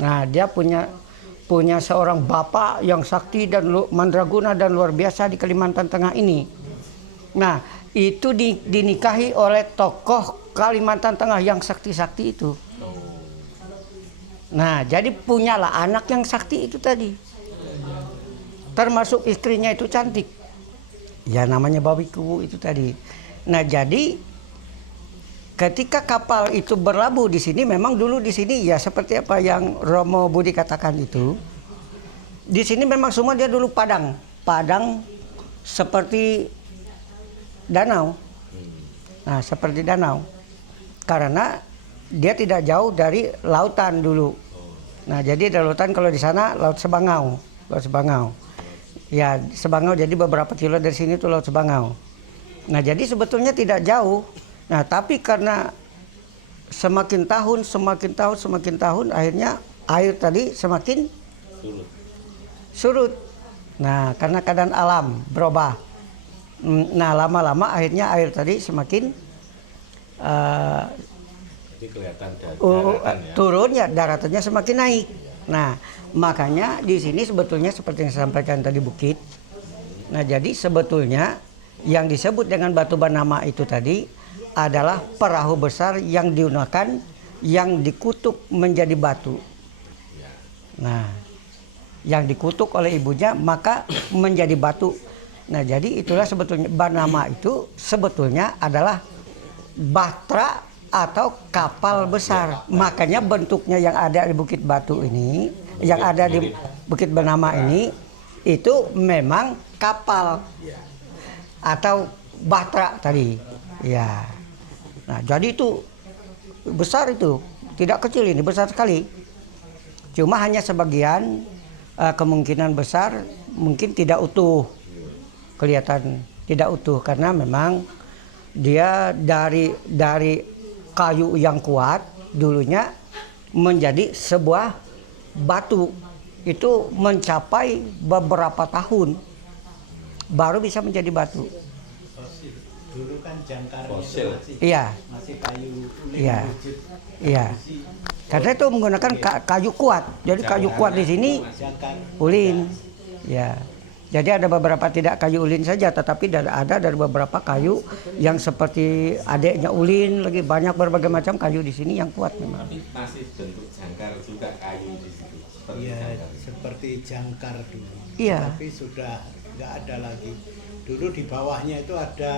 Nah dia punya seorang bapak yang sakti dan mandraguna dan luar biasa di Kalimantan Tengah ini. Nah itu dinikahi oleh tokoh Kalimantan Tengah yang sakti-sakti itu. Nah jadi punyalah anak yang sakti itu tadi, termasuk istrinya itu cantik. Ya namanya Bawi Kuwu itu tadi. Nah jadi ketika kapal itu berlabuh di sini, memang dulu di sini ya seperti apa yang Romo Budi katakan itu. Di sini memang semua dia dulu padang seperti danau. Nah seperti danau. Karena dia tidak jauh dari lautan dulu. Nah jadi ada lautan, kalau di sana Laut Sebangau. Laut Sebangau. Ya, Sebangau jadi beberapa kilo dari sini tuh Laut Sebangau. Nah, jadi sebetulnya tidak jauh. Nah, tapi karena semakin tahun, akhirnya air tadi semakin surut. Nah, karena keadaan alam berubah. Nah, lama-lama akhirnya air tadi semakin Jadi kelihatan turunnya, daratannya semakin naik. Nah, makanya di sini sebetulnya seperti yang saya sampaikan tadi bukit. Nah, jadi sebetulnya yang disebut dengan Batu Banama itu tadi adalah perahu besar yang digunakan, yang dikutuk menjadi batu. Nah, yang dikutuk oleh ibunya maka menjadi batu. Nah, jadi itulah sebetulnya Banama itu sebetulnya adalah batra atau kapal besar. Makanya bentuknya yang ada di Bukit Batu ini, yang ada di Bukit Banama ini, itu memang kapal atau batra tadi. Ya. Nah, jadi itu besar itu, tidak kecil ini, besar sekali. Cuma hanya sebagian kemungkinan besar mungkin tidak utuh, kelihatan tidak utuh karena memang dia dari kayu yang kuat dulunya menjadi sebuah batu, itu mencapai beberapa tahun baru bisa menjadi batu. Dulu kan jangkarnya Fosil. masih kayu uling wujud. Iya. Karena itu menggunakan kayu kuat. Jadi kayu kuat di sini ulin. Ya. Jadi ada beberapa tidak kayu ulin saja, tetapi ada dari beberapa kayu yang seperti adiknya ulin, lagi banyak berbagai macam kayu di sini yang kuat memang. masih bentuk jangkar juga kayu di situ. Iya, seperti jangkar dulu. Iya. Tapi sudah nggak ada lagi. Dulu di bawahnya itu ada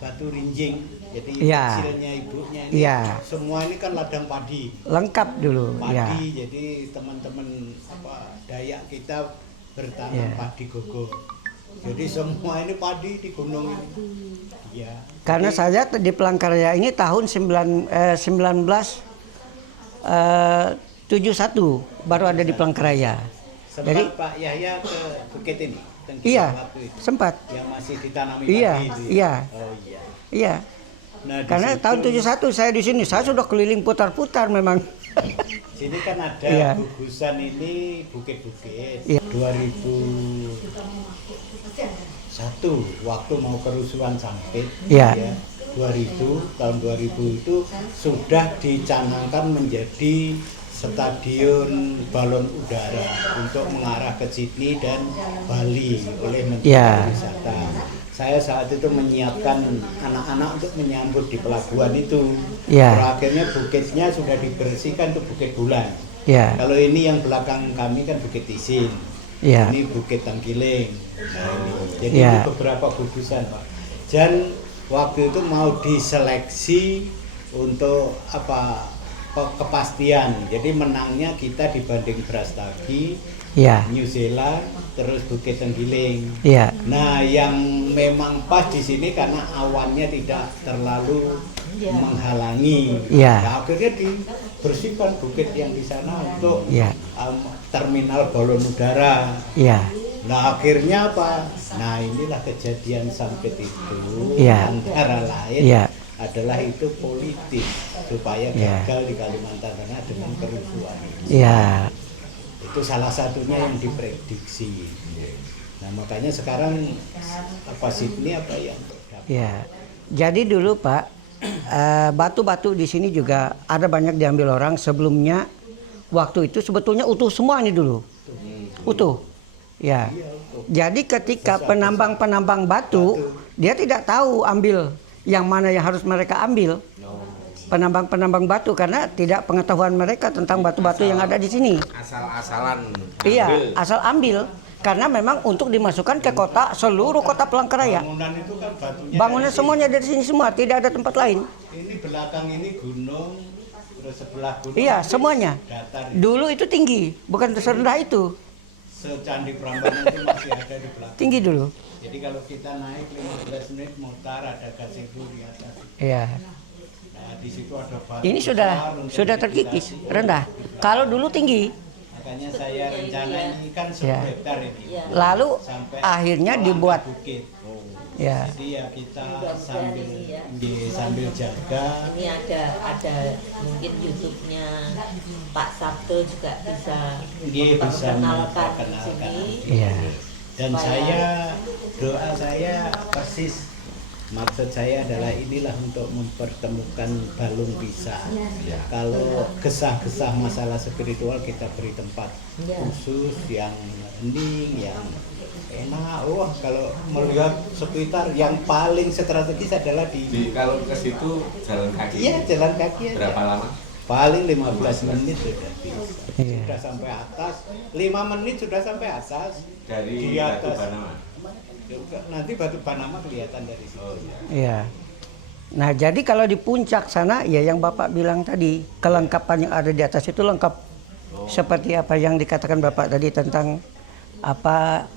batu rinjing. Jadi Iya. kecilnya ibunya ini. Iya. Semua ini kan ladang padi. Lengkap dulu. Padi, Ya. jadi teman-teman Dayak kita bertanam Iya. padi gogo. Jadi semua ini padi di gunung ini. Iya. Karena saya di Palangkaraya ini tahun 1971 baru ada di Palangkaraya. Sempat Jadi Pak Yahya ke bukit ini? Tengki iya, waktu itu, sempat. yang masih ditanami Iya, padi itu. iya. Oh iya. Iya. Nah, di Karena situ- tahun 71 saya di sini, saya sudah keliling putar-putar memang. Sini kan ada Iya. gugusan ini bukit-bukit. Iya. 2001 waktu mau kerusuhan Sampit. Iya. Ya, 2000 tahun 2000 itu sudah dicanangkan menjadi stadion balon udara untuk mengarah ke Sydney dan Bali oleh Menteri Iya. Pariwisata. Saya saat itu menyiapkan anak-anak untuk menyambut di pelabuhan itu. Iya. Akhirnya bukitnya sudah dibersihkan ke Bukit Bulan. Ya, Kalau ini yang belakang kami kan Bukit Isin. ya, Ini Bukit Tangkiling. Nah, ini. Jadi Ya. ini beberapa gugusan, Pak. Dan waktu itu mau diseleksi untuk kepastian. Jadi menangnya kita dibanding Brastagi, ya, New Zealand, terus Bukit Tangkiling. ya, Nah, yang memang pas di sini karena awannya tidak terlalu menghalangi. Ya. Nah, akhirnya dibersihkan bukit yang di sana untuk ya, terminal balon udara. ya, Nah, akhirnya apa? Nah, inilah kejadian Sampit itu Ya. antara lain Ya. adalah itu politis supaya Ya. gagal di Kalimantan Tengah dengan kerusuhan ini. ya, Itu salah satunya yang diprediksi. Nah, makanya sekarang Sydney apa yang terdampak? ya. Jadi dulu Pak, batu-batu di sini juga ada banyak diambil orang sebelumnya. Waktu itu sebetulnya utuh semua ini dulu, utuh. Ya. Jadi ketika penambang-penambang batu, dia tidak tahu ambil yang mana yang harus mereka ambil. Penambang-penambang batu karena tidak pengetahuan mereka tentang batu-batu yang ada di sini. Asal-asalan. Iya, ambil. asal ambil karena memang untuk dimasukkan ke kota, seluruh kota Palangkaraya. Bangunan itu kan batunya Bangunan dari semuanya dari sini semua, tidak ada tempat lain. sini. Ini belakang ini gunung, terus sebelah gunung. Iya, ini semuanya. Datar. Dulu itu tinggi, bukan serendah itu. Secandi Prambanan itu masih ada di belakang. Tinggi dulu. Jadi kalau kita naik 15 menit mutar ada gazebo di atas. Iya. Nah, di situ ada batu. Ini besar untuk sudah terkikis, ventilasi. rendah. Kalau dulu tinggi. Makanya saya rencana ini kan 10 Ya. hektar ini. Lalu Sampai akhirnya Kolaka dibuat bukit. ya. Jadi ya kita sambil jaga. Ini ada mungkin YouTube-nya Pak Sabto juga bisa Dia bisa memperkenalkan di memperkenalkan. sini. Iya. Dan doa saya persis, maksud saya adalah inilah untuk mempertemukan balung bisa. Kalau gesah-gesah masalah spiritual kita beri tempat khusus yang hening, yang enak. Wah, kalau melihat sekitar yang paling strategis adalah Kalau ke situ jalan kaki. iya, jalan kaki aja. Berapa lama? Paling 15 menit sudah bisa. Iya. Sudah sampai atas, 5 menit sudah sampai atas. Dari Di Batu atas. Banama. Nanti Batu Banama kelihatan dari situ. Oh iya. Iya. Nah, jadi kalau di puncak sana ya yang Bapak bilang tadi, kelengkapan yang ada di atas itu lengkap. Seperti apa yang dikatakan Bapak tadi tentang apa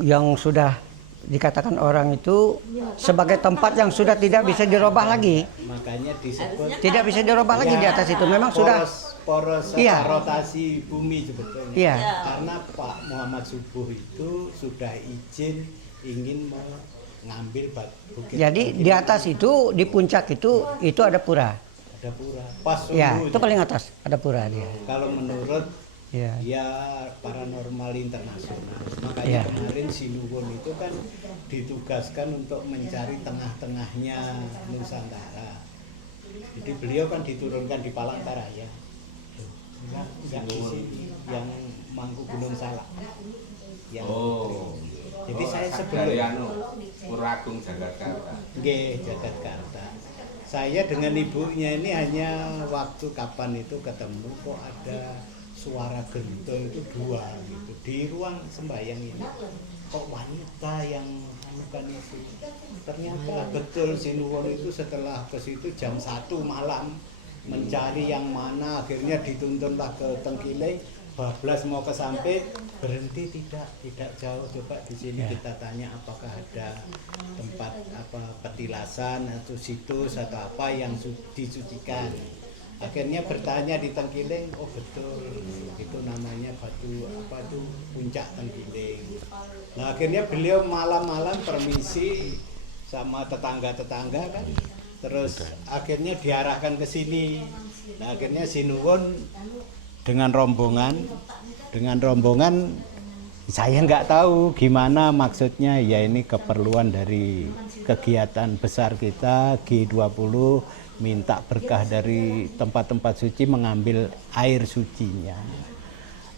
yang sudah dikatakan orang itu sebagai tempat yang sudah tidak bisa dirubah lagi. Makanya disebut Tidak bisa dirubah lagi di atas itu. Memang sudah poros Iya. rotasi bumi sebetulnya. Iya. Karena Pak Muhammad Subuh itu sudah izin ingin mengambil bukit. Jadi di atas itu, di puncak itu ada pura. ada pura. Pas Ya, subuh. itu paling atas ada pura dia. Kalau menurut Ya. ya paranormal internasional. Makanya Ya. kemarin Sinuwun itu kan ditugaskan untuk mencari tengah-tengahnya Nusantara. Jadi beliau kan diturunkan di Palangkaraya. Enggak di sini yang Mangku Gunung Salak. Yang Oh. Jadi saya dari sebelum Puragung Jakarta. Nggih, Jakarta. Saya dengan ibunya ini hanya waktu kapan itu ketemu kok ada suara gento itu 2 gitu di ruang sembahyang ini. Kok wanita yang bukan itu. Ternyata betul Sinuwun itu setelah ke situ jam 1 malam mencari yang mana, akhirnya dituntunlah ke Tengkileng. Bablas mau ke Sampit, berhenti tidak jauh. Coba di sini kita tanya apakah ada tempat apa petilasan atau situs atau apa yang disucikan. Akhirnya bertanya di Tengkileng, oh betul itu namanya batu apa tuh puncak Tengkileng. Nah akhirnya beliau malam-malam permisi sama tetangga-tetangga kan, terus akhirnya diarahkan ke sini. Nah akhirnya Sinuwun dengan rombongan saya nggak tahu gimana maksudnya, ya ini keperluan dari kegiatan besar kita G20, minta berkah dari tempat-tempat suci, mengambil air sucinya.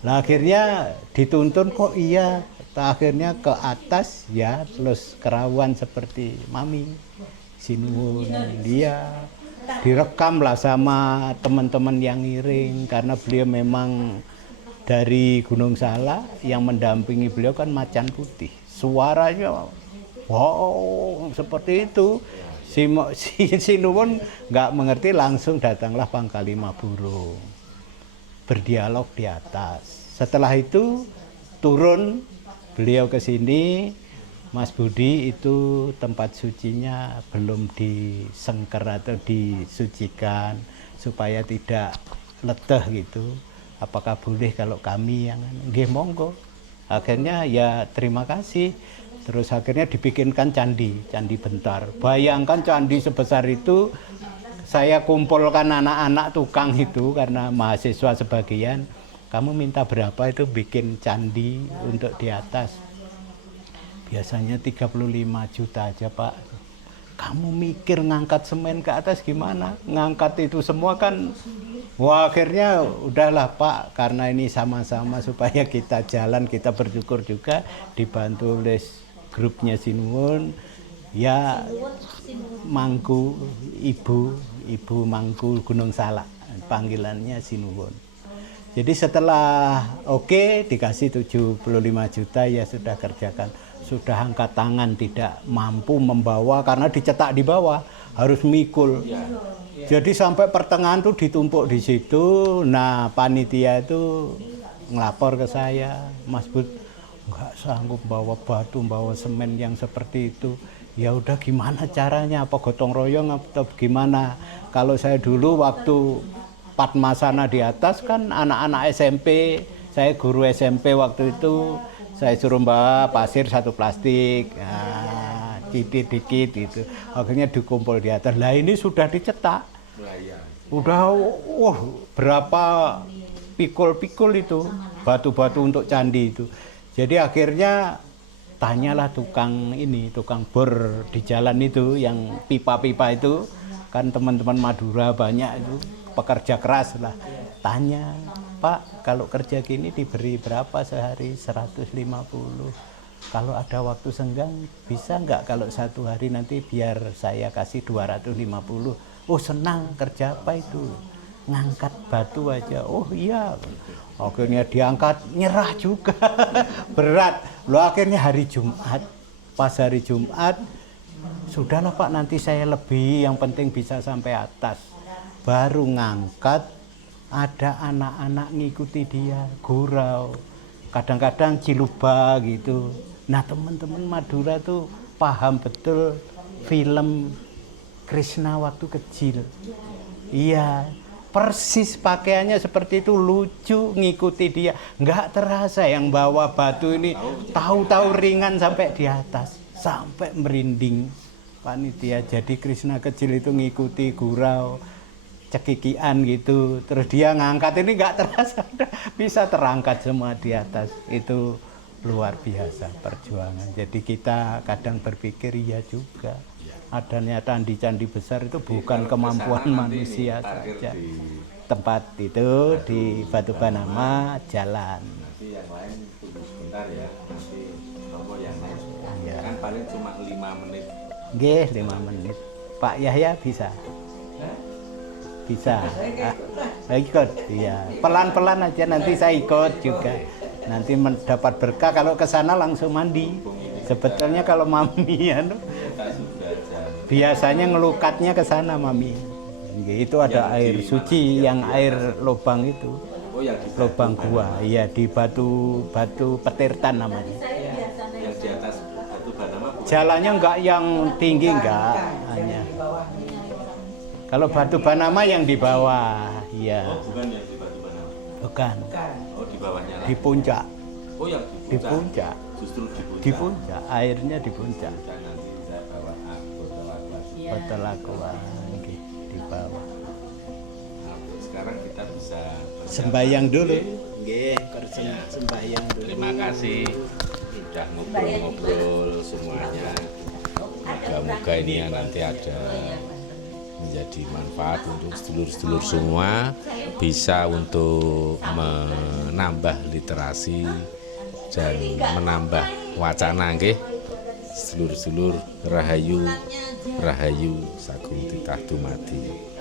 Nah akhirnya dituntun kok iya, akhirnya ke atas ya, terus kerawan seperti Mami Sinuwun, dia direkam lah sama teman-teman yang ngiring, karena beliau memang dari Gunung Salak, yang mendampingi beliau kan macan putih, suaranya wow seperti itu. Sinuwun nggak mengerti, langsung datanglah Pangkalima Burung, berdialog di atas. Setelah itu turun beliau ke sini. Mas Budi, itu tempat sucinya belum disengker atau disucikan supaya tidak leteh gitu. Apakah boleh kalau kami yang nggih monggo. Akhirnya ya terima kasih. Terus akhirnya dibikinkan candi Bentar. Bayangkan candi sebesar itu, saya kumpulkan anak-anak tukang itu karena mahasiswa sebagian. Kamu minta berapa itu bikin candi untuk di atas? Biasanya 35 juta aja Pak. Kamu mikir ngangkat semen ke atas gimana? Ngangkat itu semua kan. Wah akhirnya udahlah Pak, karena ini sama-sama supaya kita jalan, kita bersyukur juga dibantu oleh grupnya Sinuwun. Ya Mangku, Ibu Mangku Gunung Salak, panggilannya Sinuwun. Jadi setelah oke, dikasih 75 juta, ya sudah kerjakan. Sudah angkat tangan, tidak mampu membawa karena dicetak di bawah, harus mikul. Jadi sampai pertengahan tuh ditumpuk di situ. Nah panitia itu ngelapor ke saya, Mas Bud nggak sanggup bawa batu, bawa semen yang seperti itu. Ya udah gimana caranya? Apa gotong royong atau gimana? Kalau saya dulu waktu Padmasana di atas kan anak-anak SMP Saya guru SMP waktu itu, saya suruh bawa pasir 1 plastik, nah, dikit gitu. Akhirnya dikumpul di atas. Lah ini sudah dicetak. Udah berapa pikul-pikul itu batu-batu untuk candi itu. Jadi akhirnya tanyalah tukang bor di jalan itu yang pipa-pipa itu, kan teman-teman Madura banyak itu pekerja keras lah. Tanya, Pak, kalau kerja gini diberi berapa sehari? 150. Kalau ada waktu senggang bisa nggak kalau 1 hari nanti biar saya kasih 250. Oh senang, kerja apa itu? Ngangkat batu aja. Oh iya. Akhirnya diangkat, nyerah juga. Berat. Loh akhirnya hari Jumat. Pas hari Jumat, sudahlah Pak nanti saya lebih, yang penting bisa sampai atas. Baru ngangkat, ada anak-anak ngikuti dia, gurau. Kadang-kadang ciluba gitu. Nah teman-teman Madura tuh paham betul film Krishna waktu kecil. Iya, persis pakaiannya seperti itu, lucu, ngikuti dia. Nggak terasa yang bawa batu ini tahu-tahu ringan sampai di atas, sampai merinding panitia. Jadi Krishna kecil itu ngikuti gurau, cekikian gitu. Terus dia ngangkat ini nggak terasa, bisa terangkat semua di atas. Itu luar biasa perjuangan. Jadi kita kadang berpikir iya juga. Adanya candi-candi besar itu bukan kemampuan manusia saja. Tempat itu di Batu Banama jalan. Nanti yang lain tunggu sebentar ya. Nanti apa yang lain? Ya. Kan paling cuma 5 menit. Nggih, 5 menit. Pak Yahya bisa. Bisa. Ikut. Iya. Pelan-pelan aja nanti saya ikut juga. Nanti mendapat berkah kalau ke sana langsung mandi. Sebetulnya kalau mami ya, biasanya ngelukatnya ke sana mami. Itu ada air suci yang air lubang itu. Lubang gua. Iya di batu petirtan namanya. Yang di atas Batu Banama Jalannya enggak yang tinggi enggak, hanya. Kalau Batu Banama yang di bawah, iya. bukan yang di Batu Banama. Bukan. Oh, di bawahnya lah. Di puncak. Oh, yang Di puncak. Justru di puncak. Di puncak, airnya di puncak. Nanti saya bawa botol aqua. Botol aqua di bawah. Nah, sekarang kita bisa Sembayang dulu. Nggih, sembayang dulu. Terima kasih sudah ngobrol-ngobrol semuanya. Moga-moga ini yang nanti ada menjadi manfaat untuk sedulur-sedulur semua, bisa untuk menambah literasi dan menambah wacana nggih. Sedulur-sedulur rahayu, rahayu sagung titah dumadi.